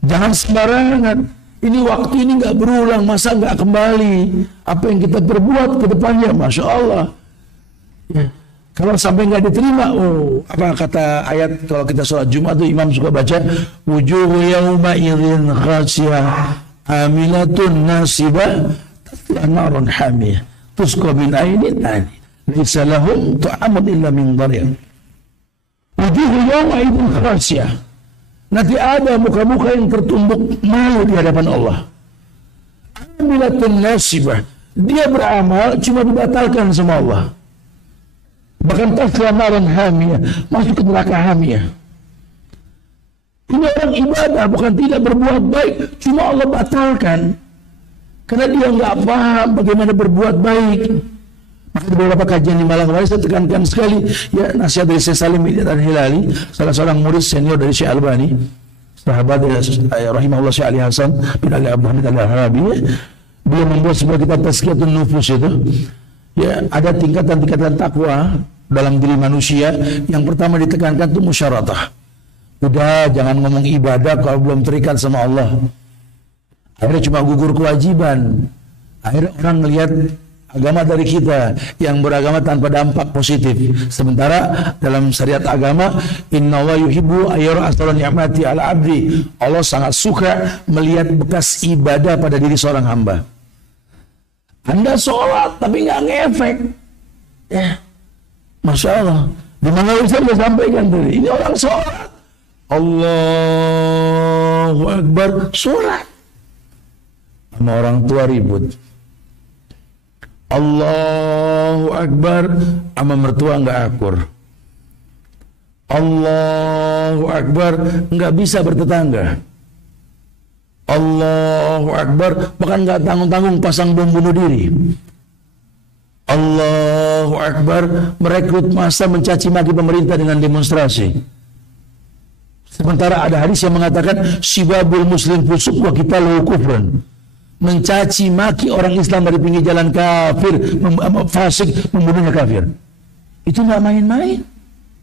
Jangan sembarangan. Ini waktu ini nggak berulang, masa nggak kembali? Apa yang kita perbuat ke depannya, Masya Allah. Ya. Kalau sampai nggak diterima, apa kata ayat kalau kita sholat Jumat tuh imam suka baca wujuhu yauma idzin khasiyah amilatun nasibah tasla narun hamiyah tusqa min ainin ani laisa lahum ta'amun illa min dharir. Wujuhu yauma idzin khasiyah. Nanti ada muka-muka yang tertumbuk malu di hadapan Allah. Amilatun nasibah. Dia beramal cuma dibatalkan sama Allah. Bahkan tasla naran hamiyah, masuk ke neraka hamiyah. Ini orang ibadah, bukan tidak berbuat baik, cuma Allah batalkan karena dia nggak paham bagaimana berbuat baik. Maka di beberapa kajian di Malang kemarin saya tekankan sekali ya nasihat dari Syekh Salim bin Al-Hilali, salah seorang murid senior dari Syekh Albani, sahabat rahimahullah Syekh Ali Hasan bin Ali Abdul Hamid Al-Harabi. Beliau membuat sebuah kitab Tazkiyatun Nufus itu. Ya, ada tingkatan-tingkatan takwa dalam diri manusia. Yang pertama ditekankan itu musyaratah. Udah jangan ngomong ibadah kalau belum terikat sama Allah. Akhirnya cuma gugur kewajiban. Akhirnya orang melihat agama dari kita yang beragama tanpa dampak positif. Sementara dalam syariat agama, innallaha yuhibbu ayyara asran ni'mati ala abdi. Allah sangat suka melihat bekas ibadah pada diri seorang hamba. Anda sholat tapi nggak ngefek, ya, masya Allah. Di mana saya sudah sampaikan tadi, ini orang sholat, Allahu Akbar, sholat, sama orang tua ribut, Allahu Akbar, sama mertua nggak akur, Allahu Akbar, nggak bisa bertetangga. Allahu Akbar, bahkan nggak tanggung-tanggung pasang bom bunuh diri. Allahu Akbar, merekrut massa mencaci maki pemerintah dengan demonstrasi. Sementara ada hadis yang mengatakan sibabul muslim fusuk wa qitaluhu kufrun. Mencaci maki orang Islam dari pinggir jalan kafir, fasik, membunuhnya kafir. Itu nggak main-main.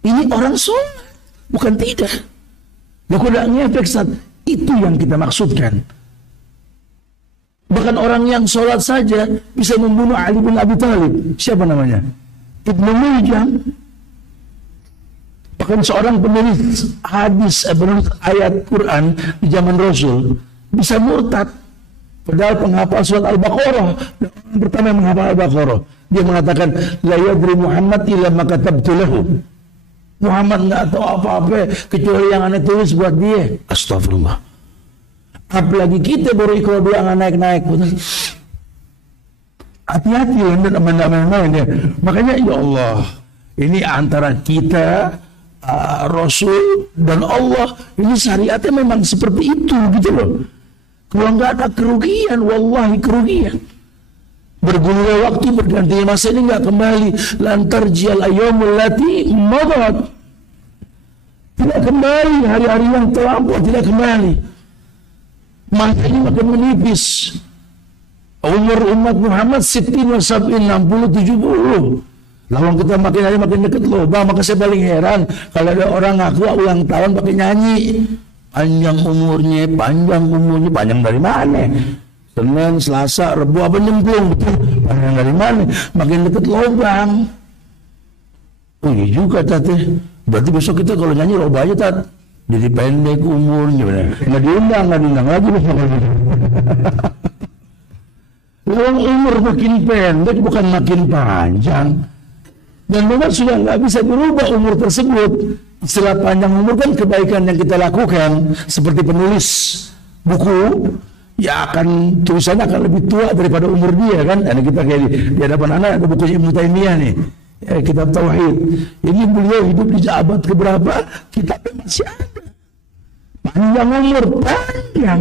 Ini orang sholat, bukan tidak. Loh kok nggak ngefek saat itu yang kita maksudkan. Bahkan orang yang sholat saja bisa membunuh Ali bin Abi Thalib. Siapa namanya? Ibnu Muljam. Bahkan seorang penulis hadis, penulis ayat Quran di zaman Rasul bisa murtad. Padahal penghafal surat Al-Baqarah. Orang pertama yang menghafal Al-Baqarah. Dia mengatakan, la yadri Muhammad illa ma katabtu lahu. Muhammad nggak tahu apa-apa kecuali yang aneh tulis buat dia. Astagfirullah. Apalagi kita baru ikut dia nggak naik-naik. Hati-hati dan main-main ya. Makanya ya Allah, ini antara kita, Rasul dan Allah, ini syariatnya memang seperti itu gitu loh. Kalau nggak ada kerugian, wallahi kerugian. Bergulirnya waktu, bergantinya masa ini nggak kembali. Lantar jial ayyamul lati madat. Tidak kembali, hari-hari yang terlampau tidak kembali. Masa ini makin menipis. Umur umat Muhammad 60, 70, 70. Lalu kita makin hari makin dekat lubang. Maka saya paling heran kalau ada orang ngaku ulang tahun pakai nyanyi. Panjang umurnya, panjang dari mana? Senin, Selasa, Rebu apa nyemplung, betul? Panjang dari mana? Makin dekat lubang. Oh iya juga tadi. Berarti besok kita kalau nyanyi roba aja tat. Jadi pendek umurnya. Nggak diundang lagi besok. Umur makin pendek bukan makin panjang. Dan memang sudah nggak bisa dirubah umur tersebut. Istilah panjang umur kan kebaikan yang kita lakukan. Seperti penulis buku, ya akan tulisannya akan lebih tua daripada umur dia kan. Dan kita kayak di hadapan anak ada buku Ibnu Taimiyah nih, ya, kitab Tauhid. Ini beliau hidup di abad keberapa? Kitabnya masih ada. Panjang umur, panjang.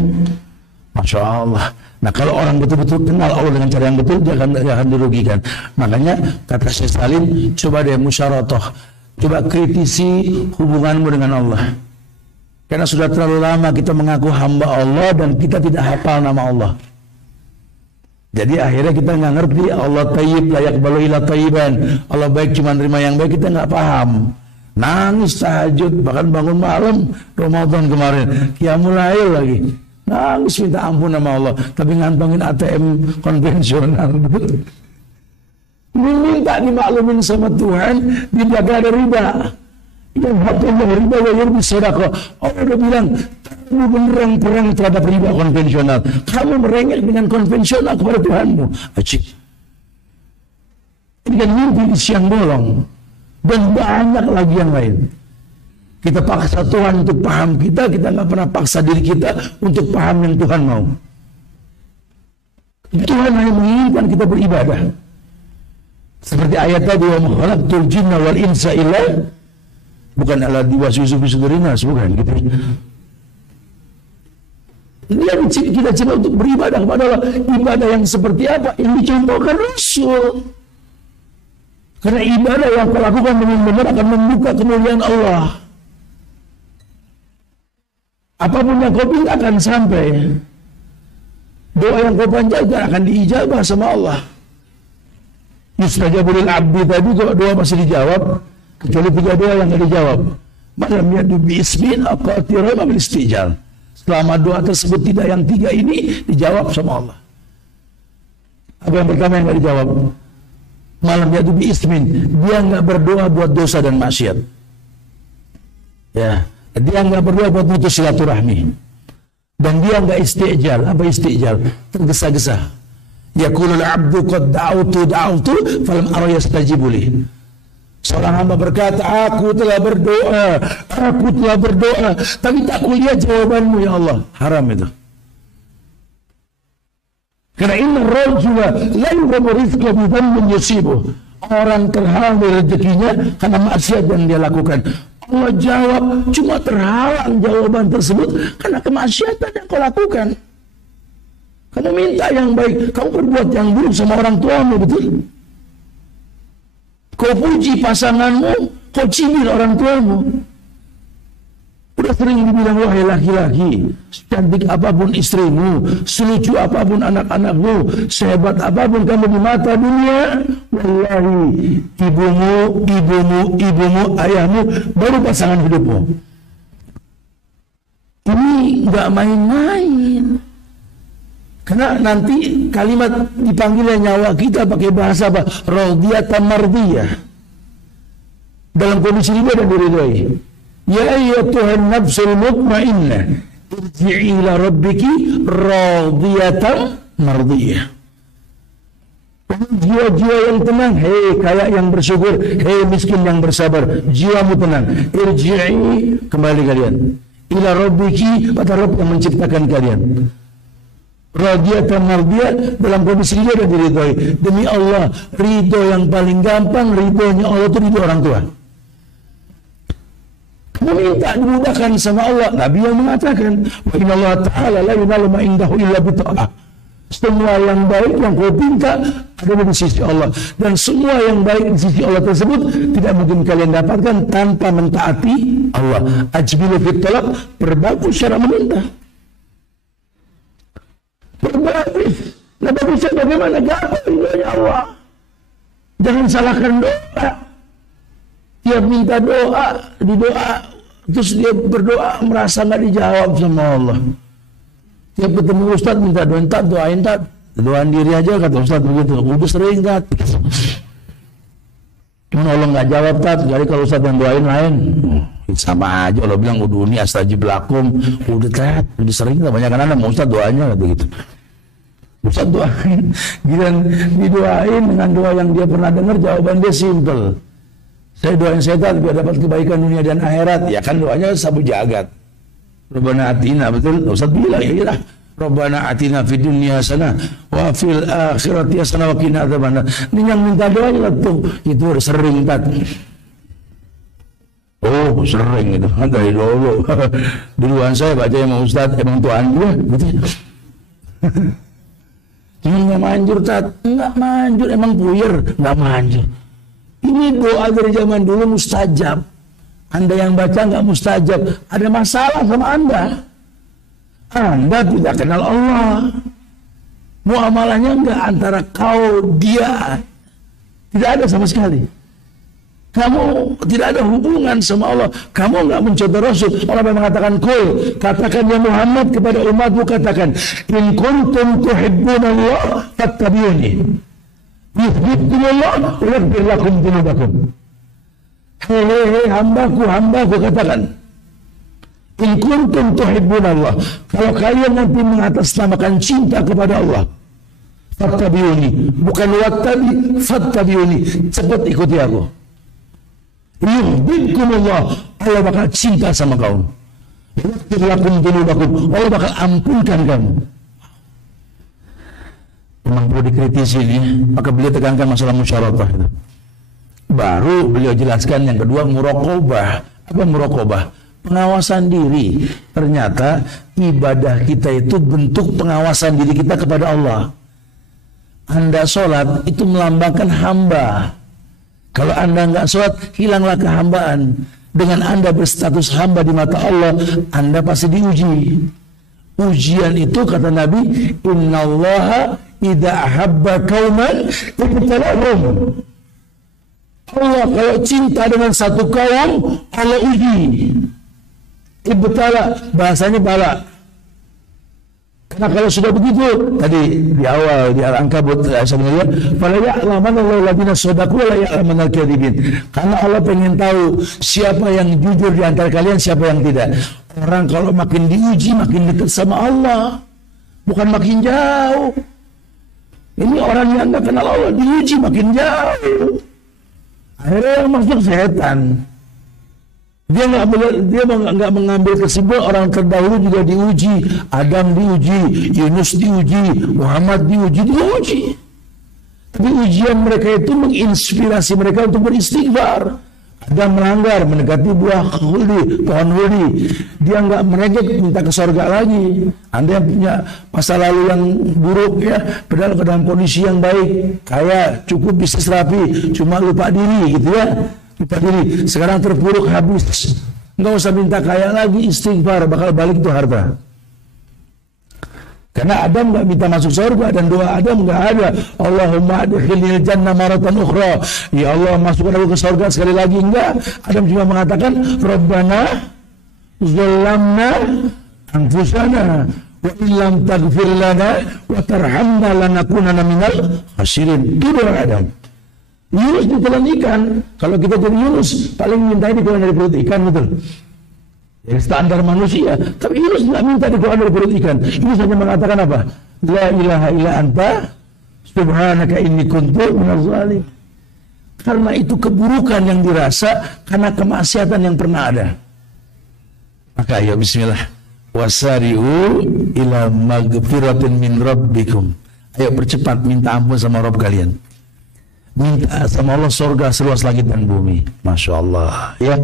Masya Allah. Nah kalau orang betul-betul kenal Allah dengan cara yang betul, dia akan dirugikan. Makanya kata Syekh Salim, coba deh musyaratah, coba kritisi hubunganmu dengan Allah. Karena sudah terlalu lama kita mengaku hamba Allah dan kita tidak hafal nama Allah. Jadi akhirnya kita nggak ngerti Allah tayyib, layak balu ila tayyiban. Allah baik cuma terima yang baik, kita nggak paham. Nangis tahajud, bahkan bangun malam Ramadan kemarin, qiyamul lail lagi. Nangis minta ampun sama Allah, tapi ngantongin ATM konvensional. Minta dimaklumin sama Tuhan, dijaga dari riba. Yang haknya riba wa yurbi sedekah. Allah udah bilang, kamu beneran perang terhadap riba konvensional. Kamu merengek dengan konvensional kepada Tuhanmu. Acik. Ini kan mimpi di siang bolong. Dan banyak lagi yang lain. Kita paksa Tuhan untuk paham kita nggak pernah paksa diri kita untuk paham yang Tuhan mau. Tuhan hanya menginginkan kita beribadah. Seperti ayat tadi, wa ma khalaqtul jinna wal insa illa, bukan ala diwaswisu fi sudurinas, bukan gitu. Dia kita coba untuk beribadah kepada Allah. Ibadah yang seperti apa? Yang dicontohkan Rasul. Karena ibadah yang kau lakukan dengan benar akan membuka kemuliaan Allah. Apapun yang kau minta akan sampai. Doa yang kau panjatkan akan diijabah sama Allah. Yustajabu lil abdi tadi doa masih dijawab, kecuali 3 doa yang tidak dijawab. Malam yadu bi ismin aqatirah bil istijal. Selama doa tersebut tidak yang 3 ini dijawab sama Allah. Apa yang pertama yang tidak dijawab? Malam yadu bi ismin, dia enggak berdoa buat dosa dan maksiat. Ya, dia enggak berdoa buat putus silaturahmi. Dan dia enggak istijal. Apa istijal? Tergesa-gesa. Yaqulul abdu qad da'utu falam ara yastajibu li. Seorang hamba berkata, aku telah berdoa, tapi tak kulihat jawabanmu ya Allah. Haram itu. Karena inna rajula la yuramu rizqa bi dhanbin yusibuh. Orang terhalang rezekinya karena maksiat yang dia lakukan. Allah jawab, cuma terhalang jawaban tersebut karena kemaksiatan yang kau lakukan. Kamu minta yang baik, kamu berbuat yang buruk sama orang tuamu, betul? Kau puji pasanganmu, kau cibir orang tuamu. Udah sering dibilang, wahai laki-laki, secantik apapun istrimu, selucu apapun anak-anakmu, sehebat apapun kamu di mata dunia, wallahi, ibumu, ayahmu, baru pasangan hidupmu. Ini nggak main-main. Karena nanti kalimat dipanggilnya nyawa kita pakai bahasa apa? Radiyatan mardiyah. Dalam kondisi riba dan diridhoi. Ya ayyatuhan nafsul mutmainnah, irji'i ila rabbiki radiyatan mardiyah. Jiwa-jiwa yang tenang, hei kaya yang bersyukur, hei miskin yang bersabar, jiwamu tenang. Irji'i, kembali kalian. Ila rabbiki, pada Rabb yang menciptakan kalian. Radiyatan mardiyah, dalam kondisi ridho dan diridhoi. Demi Allah, ridho yang paling gampang, ridhonya Allah itu ridho orang tua. Meminta dimudahkan sama Allah. Nabi yang mengatakan, wa inna Allah ta'ala la yunalu ma indahu illa bita'ah. Semua yang baik yang kau minta ada di sisi Allah, dan semua yang baik di sisi Allah tersebut tidak mungkin kalian dapatkan tanpa mentaati Allah. Ajbilu fit talab, perbagus cara meminta. Berbagus. Nah bagusnya bagaimana? Gampang ridhonya Allah. Jangan salahkan doa. Dia minta doa, terus dia berdoa merasa nggak dijawab sama Allah. Dia ketemu Ustaz minta doa, doain tak, doain diri aja kata Ustaz begitu. Udah sering tak. Cuma Allah nggak jawab tak, jadi kalau Ustaz yang doain lain. Sama aja Allah bilang uduni astajib lakum, udah tak, udah sering tak, banyak anak mau Ustaz doanya kata gitu. Ustaz doain, didoain dengan doa yang dia pernah dengar, jawaban dia simple. Saya doain setan biar dapat kebaikan dunia dan akhirat. Ya kan doanya sabu jagat. Rabbana atina, betul? Ustaz bilang ya iyalah. Rabbana atina fid dunya hasanah wa fil akhirati hasanah wa qina adzabannar. Ini yang minta doanya tuh. Itu sering tak. Oh, sering itu. Dari dulu. Duluan saya baca sama Ustaz, emang tuan gue gitu. Cuma enggak manjur tak. Enggak manjur, emang puyer, enggak manjur. Ini doa dari zaman dulu mustajab. Anda yang baca nggak mustajab, ada masalah sama Anda. Anda tidak kenal Allah. Muamalahnya enggak antara kau dia, tidak ada sama sekali. Kamu tidak ada hubungan sama Allah. Kamu enggak mencontoh Rasul. Allah mengatakan kul, katakan ya Muhammad kepada umatmu, katakan in kuntum tuhibbunallah fattabi'uni. yuhibbukumullah wa yaghfir lakum dzunubakum. Hei hambaku katakan, in kuntum tuhibbunallah, kalau kalian nanti mengatasnamakan cinta kepada Allah, fattabi'uni, bukan wattabi, fattabi'uni, cepat ikuti aku. Yuhibbukumullah, Allah bakal cinta sama kamu. Yaghfir lakum dzunubakum, Allah bakal ampunkan kamu. Memang perlu dikritisi ini, maka beliau tekankan masalah musyawarah itu. Baru beliau jelaskan yang kedua, muraqabah. Apa muraqabah? Pengawasan diri. Ternyata ibadah kita itu bentuk pengawasan diri kita kepada Allah. Anda sholat itu melambangkan hamba. Kalau Anda nggak sholat, hilanglah kehambaan. Dengan Anda berstatus hamba di mata Allah, Anda pasti diuji. Ujian itu kata Nabi, innallaha idza ahabba qauman ibtalahum. Allah kalau cinta dengan satu kaum, Allah uji. Ibtala, bahasanya bala. Karena kalau sudah begitu, tadi di awal di Al-Ankabut sebenarnya, fala ya'lamanna Allahu alladziina shadaqu wa la ya'lamanna al-kadzibin. Karena Allah pengen tahu siapa yang jujur di antara kalian, siapa yang tidak. Orang kalau makin diuji makin dekat sama Allah, bukan makin jauh. Ini orang yang nggak kenal Allah diuji makin jauh. Akhirnya yang masuk setan. Dia nggak mengambil kesimpulan. Orang terdahulu juga diuji, Adam diuji, Yunus diuji, Muhammad diuji. Tapi ujian mereka itu menginspirasi mereka untuk beristighfar. Adam melanggar, mendekati buah pohon huri, dia nggak merengek, minta ke surga lagi. Anda yang punya masa lalu yang buruk ya, padahal dalam kondisi yang baik, kaya, cukup, bisnis rapi, cuma lupa diri gitu ya. Lupa diri, sekarang terpuruk habis, nggak usah minta kaya lagi, istighfar, bakal balik tuh harta. Karena Adam nggak minta masuk surga dan doa Adam nggak ada. Allahumma adkhilnil jannah maratan ukhra. Ya Allah, masukkan aku ke surga sekali lagi, enggak. Adam cuma mengatakan Rabbana zalamna anfusana wa illam taghfir lana wa tarhamna lanakunanna minal khasirin. Itu doa Adam. Yunus ditelan ikan. Kalau kita jadi Yunus, paling minta dikeluarin dari perut ikan, betul. Ya, standar manusia. Tapi Yunus tidak minta dikeluarin dari perut ikan. Yunus hanya mengatakan apa? La ilaha illa anta subhanaka inni kuntu minaz zalim. Karena itu keburukan yang dirasa karena kemaksiatan yang pernah ada. Maka ayo bismillah. Wasari'u ila magfiratin min rabbikum. Ayo percepat minta ampun sama Rabb kalian. Minta sama Allah surga seluas langit dan bumi. Masya Allah ya.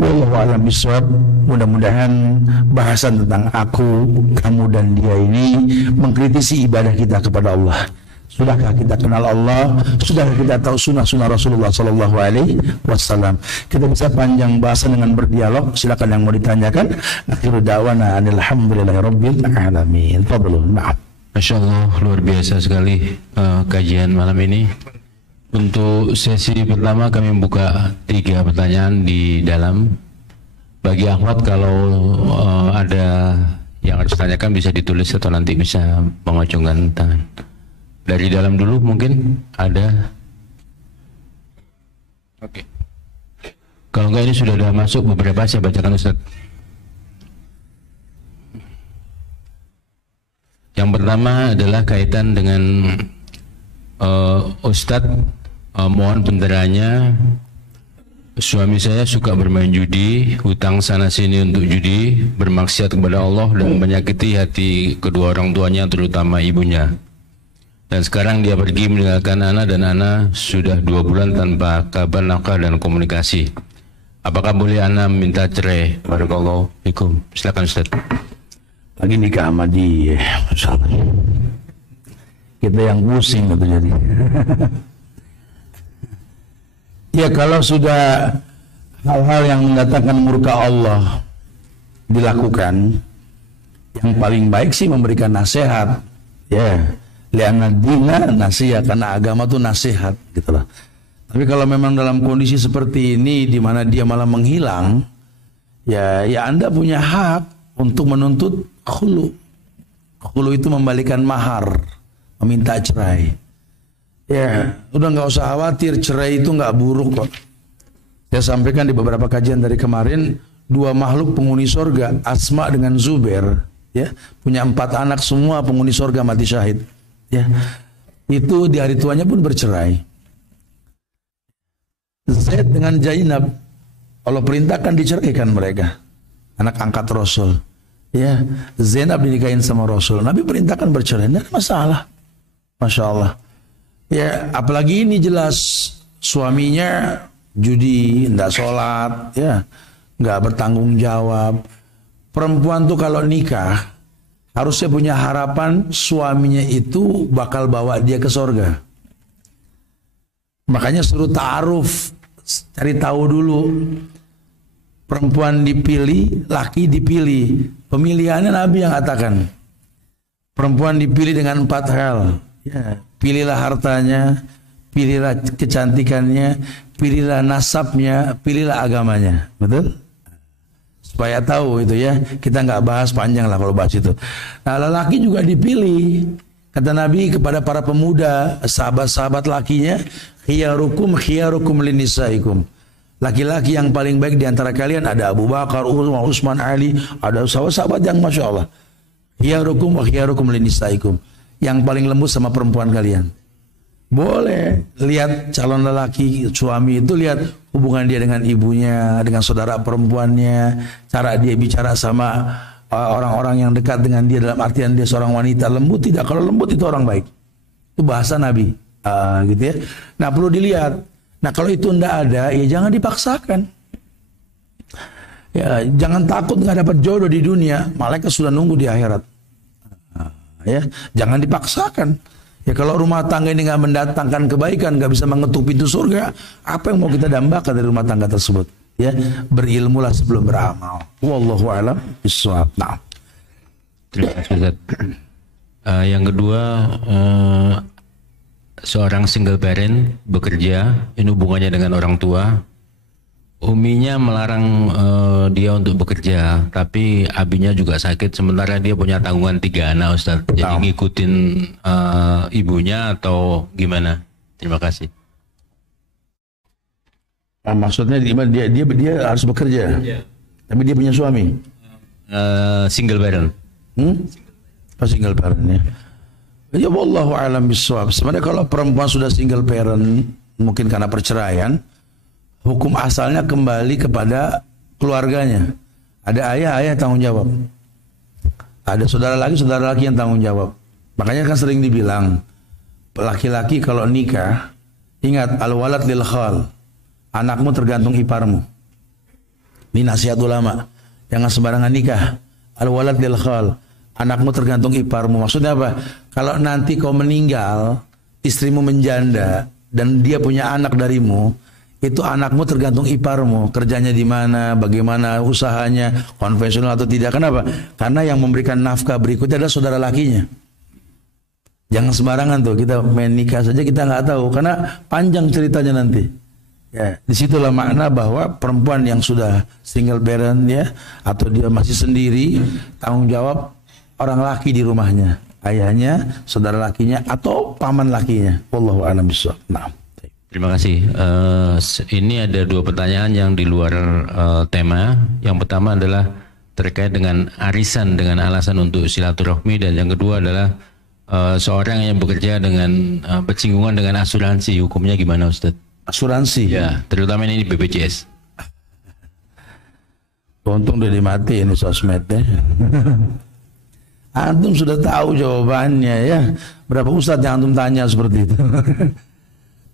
Wallahu a'lam bishawab. Mudah-mudahan bahasan tentang aku, kamu dan dia ini mengkritisi ibadah kita kepada Allah. Sudahkah kita kenal Allah? Sudahkah kita tahu sunnah-sunnah Rasulullah Sallallahu Alaihi Wasallam? Kita bisa panjang bahasan dengan berdialog. Silakan yang mau ditanyakan. Akhiru da'wana alhamdulillahi rabbil alamin. Fadlun ma'af. Masya Allah, luar biasa sekali kajian malam ini. Untuk sesi pertama kami membuka 3 pertanyaan di dalam. Bagi akhwat kalau ada yang harus ditanyakan bisa ditulis atau nanti bisa mengacungkan tangan. Dari dalam dulu mungkin ada. Oke. Kalau enggak ini sudah ada masuk beberapa, saya bacakan Ustaz. Yang pertama adalah kaitan dengan Ustadz. Mohon pencerahannya, suami saya suka bermain judi, hutang sana sini untuk judi, bermaksiat kepada Allah dan menyakiti hati kedua orang tuanya terutama ibunya. Dan sekarang dia pergi meninggalkan anak dan anak sudah 2 bulan tanpa kabar nafkah dan komunikasi. Apakah boleh anak minta cerai? Barakallahu fikum. Silakan Ustaz. Lagi nikah sama dia, kita yang pusing itu jadi. Ya kalau sudah hal-hal yang mendatangkan murka Allah dilakukan, yang paling baik sih memberikan nasihat. Ya, li'anna dina nasihat, karena agama itu nasihat gitu loh. Tapi kalau memang dalam kondisi seperti ini di mana dia malah menghilang, ya Anda punya hak untuk menuntut khulu. Khulu itu membalikan mahar, meminta cerai. Ya, udah nggak usah khawatir, cerai itu nggak buruk kok. Saya sampaikan di beberapa kajian dari kemarin, dua makhluk penghuni surga, Asma dengan Zubair, ya, punya 4 anak semua penghuni surga mati syahid. Ya, itu di hari tuanya pun bercerai. Zaid dengan Zainab, Allah perintahkan diceraikan mereka, anak angkat Rasul. Ya, Zainab dinikahin sama Rasul, Nabi perintahkan bercerai, tidak ada masalah. Masya Allah. Ya, apalagi ini jelas suaminya judi, tidak sholat, ya, nggak bertanggung jawab. Perempuan tuh kalau nikah harusnya punya harapan suaminya itu bakal bawa dia ke surga. Makanya suruh ta'aruf, cari tahu dulu. Perempuan dipilih, laki dipilih. Pemilihannya Nabi yang katakan. Perempuan dipilih dengan 4 hal. Ya, pilihlah hartanya, pilihlah kecantikannya, pilihlah nasabnya, pilihlah agamanya. Betul? Supaya tahu itu ya. Kita nggak bahas panjang lah kalau bahas itu. Nah, lelaki juga dipilih. Kata Nabi kepada para pemuda, sahabat-sahabat lakinya, khiyarukum khiyarukum linisaikum. Laki-laki yang paling baik di antara kalian ada Abu Bakar, Umar, Utsman, Ali, ada sahabat-sahabat yang Masya Allah. Khiyarukum wa khiyarukum linisaikum. Yang paling lembut sama perempuan kalian. Boleh lihat calon lelaki suami itu, lihat hubungan dia dengan ibunya, dengan saudara perempuannya, cara dia bicara sama orang-orang yang dekat dengan dia, dalam artian dia seorang wanita lembut tidak. Kalau lembut itu orang baik, itu bahasa Nabi, gitu ya. Nah, perlu dilihat. Nah, kalau itu tidak ada, ya jangan dipaksakan. Ya, jangan takut nggak dapat jodoh di dunia, malaikat sudah nunggu di akhirat. Ya, jangan dipaksakan. Ya, kalau rumah tangga ini nggak mendatangkan kebaikan, nggak bisa mengetuk pintu surga, apa yang mau kita dambakan dari rumah tangga tersebut? Ya, berilmulah sebelum beramal. Wallahu a'lam bishawab. Nah, terima kasih Ustaz. Yang kedua, seorang single parent bekerja, ini hubungannya dengan orang tua. Uminya melarang dia untuk bekerja, tapi abinya juga sakit, sementara dia punya tanggungan 3 anak, Ustaz. Jadi ngikutin ibunya atau gimana? Terima kasih. Maksudnya dia harus bekerja, tapi dia punya suami. Single parent. Single parent ya. Ya, wallahu a'lam bishawab. Sebenarnya kalau perempuan sudah single parent, mungkin karena perceraian, hukum asalnya kembali kepada keluarganya. Ada ayah tanggung jawab. Ada saudara laki yang tanggung jawab. Makanya kan sering dibilang, laki-laki kalau nikah, ingat al-walad lil khal. Anakmu tergantung iparmu. Ini nasihat ulama. Jangan sembarangan nikah. Al-walad lil khal. Anakmu tergantung iparmu. Maksudnya apa? Kalau nanti kau meninggal, istrimu menjanda dan dia punya anak darimu, itu anakmu tergantung iparmu, kerjanya di mana, bagaimana usahanya, konvensional atau tidak. Kenapa? Karena yang memberikan nafkah berikutnya adalah saudara lakinya. Jangan sembarangan tuh, kita main nikah saja kita nggak tahu, karena panjang ceritanya nanti. Ya, disitulah makna bahwa perempuan yang sudah single parent ya, atau dia masih sendiri, tanggung jawab orang laki di rumahnya, ayahnya, saudara lakinya, atau paman lakinya. Wallahu a'lam bishawab. Nah. Terima kasih. Ini ada 2 pertanyaan yang di luar tema. Yang pertama adalah terkait dengan arisan dengan alasan untuk silaturahmi, dan yang kedua adalah seorang yang bekerja dengan bersinggungan dengan asuransi, hukumnya gimana, Ustaz? Asuransi? Ya, terutama ini BPJS. Untung udah dimatiin ini sosmednya. Antum sudah tahu jawabannya ya. Berapa ustadz yang antum tanya seperti itu?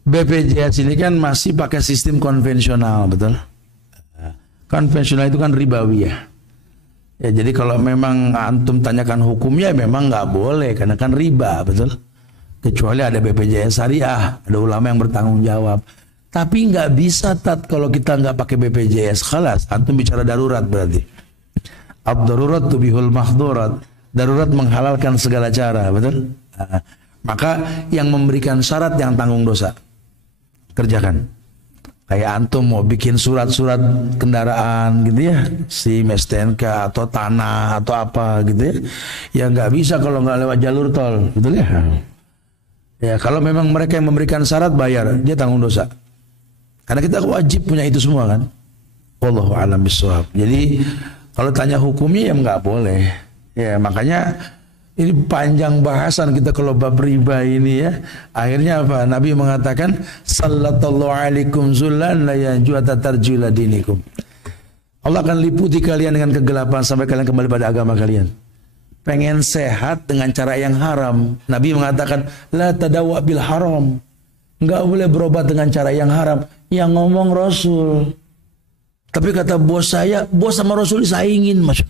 BPJS ini kan masih pakai sistem konvensional, betul? Konvensional itu kan ribawi ya. Ya, jadi kalau memang antum tanyakan hukumnya, memang nggak boleh karena kan riba, betul? Kecuali ada BPJS syariah, ada ulama yang bertanggung jawab. Tapi nggak bisa kalau kita nggak pakai BPJS, khalas, antum bicara darurat berarti. Ad-darurat tubihul mahdurat. Darurat menghalalkan segala cara, betul? Maka yang memberikan syarat yang tanggung dosa, kerjakan. Kayak antum mau bikin surat-surat kendaraan gitu ya, SIM, STNK atau tanah atau apa gitu ya, ya nggak bisa kalau nggak lewat jalur tol, betul ya? Ya, kalau memang mereka yang memberikan syarat bayar, dia tanggung dosa. Karena kita wajib punya itu semua kan. Wallahu a'lam bishawab. Jadi kalau tanya hukumnya ya nggak boleh. Ya makanya ini panjang bahasan kita kalau bab riba ini ya. Akhirnya apa? Nabi mengatakan sallallahu alaikum zullan la yanjuata tarjula dinikum. Allah akan liputi kalian dengan kegelapan sampai kalian kembali pada agama kalian. Pengen sehat dengan cara yang haram. Nabi mengatakan la tadawa bil haram. Enggak boleh berobat dengan cara yang haram. Yang ngomong Rasul. Tapi kata bos saya, bos sama Rasul disaingin, Mas.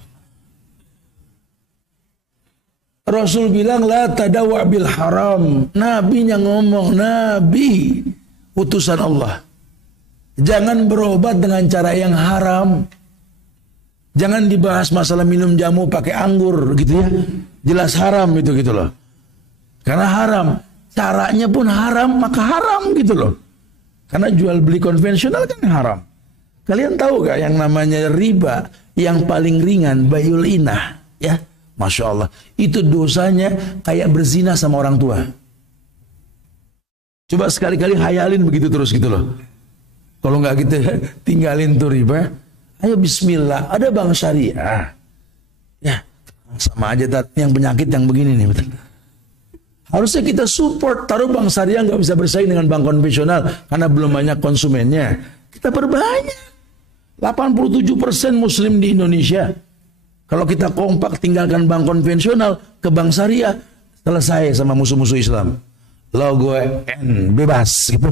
Rasul bilang la tadawa bil haram. Nabinya ngomong, Nabi utusan Allah. Jangan berobat dengan cara yang haram. Jangan dibahas masalah minum jamu pakai anggur gitu ya. Jelas haram itu gitu loh. Karena haram. Caranya pun haram, maka haram gitu loh. Karena jual beli konvensional kan haram. Kalian tahu gak yang namanya riba yang paling ringan bayul inah ya? Masya Allah. Itu dosanya kayak berzina sama orang tua. Coba sekali-kali hayalin begitu terus gitu loh. Kalau nggak kita tinggalin tuh riba, ayo bismillah, ada bank syariah. Ya, sama aja yang penyakit yang begini nih, betul. Harusnya kita support, taruh bank syariah nggak bisa bersaing dengan bank konvensional karena belum banyak konsumennya. Kita perbanyak. 87% Muslim di Indonesia. Kalau kita kompak tinggalkan bank konvensional ke bank syariah, selesai sama musuh-musuh Islam. Logo N bebas gitu.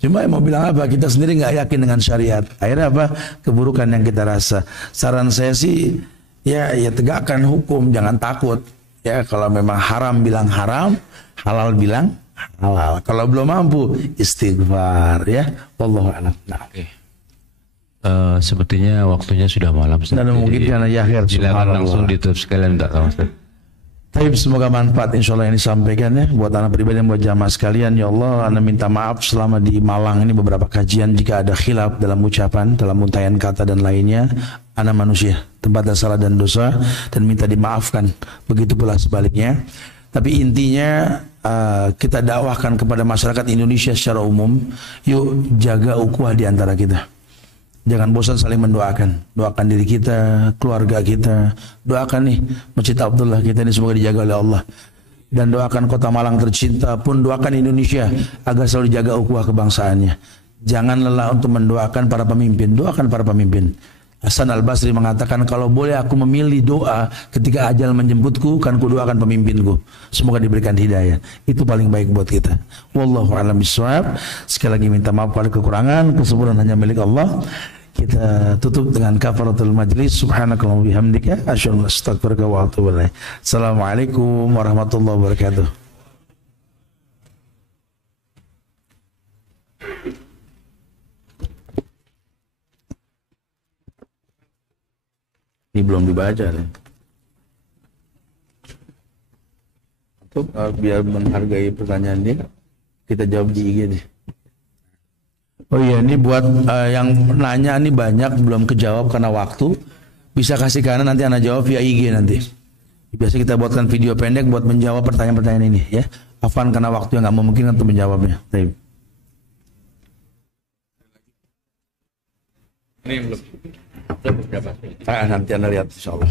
Cuma mau bilang apa? Kita sendiri nggak yakin dengan syariat. Akhirnya apa? Keburukan yang kita rasa. Saran saya sih, ya tegakkan hukum, jangan takut. Ya kalau memang haram bilang haram, halal bilang halal. Kalau belum mampu istighfar ya. Wallahu a'lam. Nah. Oke. Sepertinya waktunya sudah malam. Dan mungkin karena ya akhir. Silakan langsung ditutup sekalian tak tahu. Tapi semoga manfaat insya Allah yang disampaikan ya buat anak pribadi dan buat jamaah sekalian. Ya Allah, Anda minta maaf selama di Malang ini beberapa kajian jika ada khilaf dalam ucapan, dalam untayan kata dan lainnya. Anak manusia, tempat ada salah dan dosa dan minta dimaafkan. Begitu pula sebaliknya. Tapi intinya kita dakwahkan kepada masyarakat Indonesia secara umum, yuk jaga ukhuwah di antara kita. Jangan bosan saling mendoakan. Doakan diri kita, keluarga kita. Doakan nih Masjid Abdullah kita ini semoga dijaga oleh Allah. Dan doakan kota Malang tercinta pun doakan Indonesia agar selalu dijaga ukhuwah kebangsaannya. Jangan lelah untuk mendoakan para pemimpin. Doakan para pemimpin. Hasan Al-Basri mengatakan kalau boleh aku memilih doa ketika ajal menjemputku, kan ku doakan pemimpinku. Semoga diberikan hidayah. Itu paling baik buat kita. Wallahu a'lam bishawab. Sekali lagi minta maaf kalau kekurangan, kesempurnaan hanya milik Allah. Kita tutup dengan kafaratul majlis. Subhanakallahumma bihamdika asyhadu an la ilaha illa anta astaghfiruka wa atubu ilaik. Assalamualaikum warahmatullahi wabarakatuh. Ini belum dibaca nih. Untuk biar menghargai pertanyaan dia, kita jawab di IG nih. Oh iya, ini buat yang nanya ini banyak belum kejawab karena waktu. Bisa kasih kanan nanti Anda jawab via IG nanti. Biasa kita buatkan video pendek buat menjawab pertanyaan-pertanyaan ini ya. Afan karena waktu yang nggak memungkinkan untuk menjawabnya. Baik. Ini yang belum. Nanti Anda lihat insya Allah.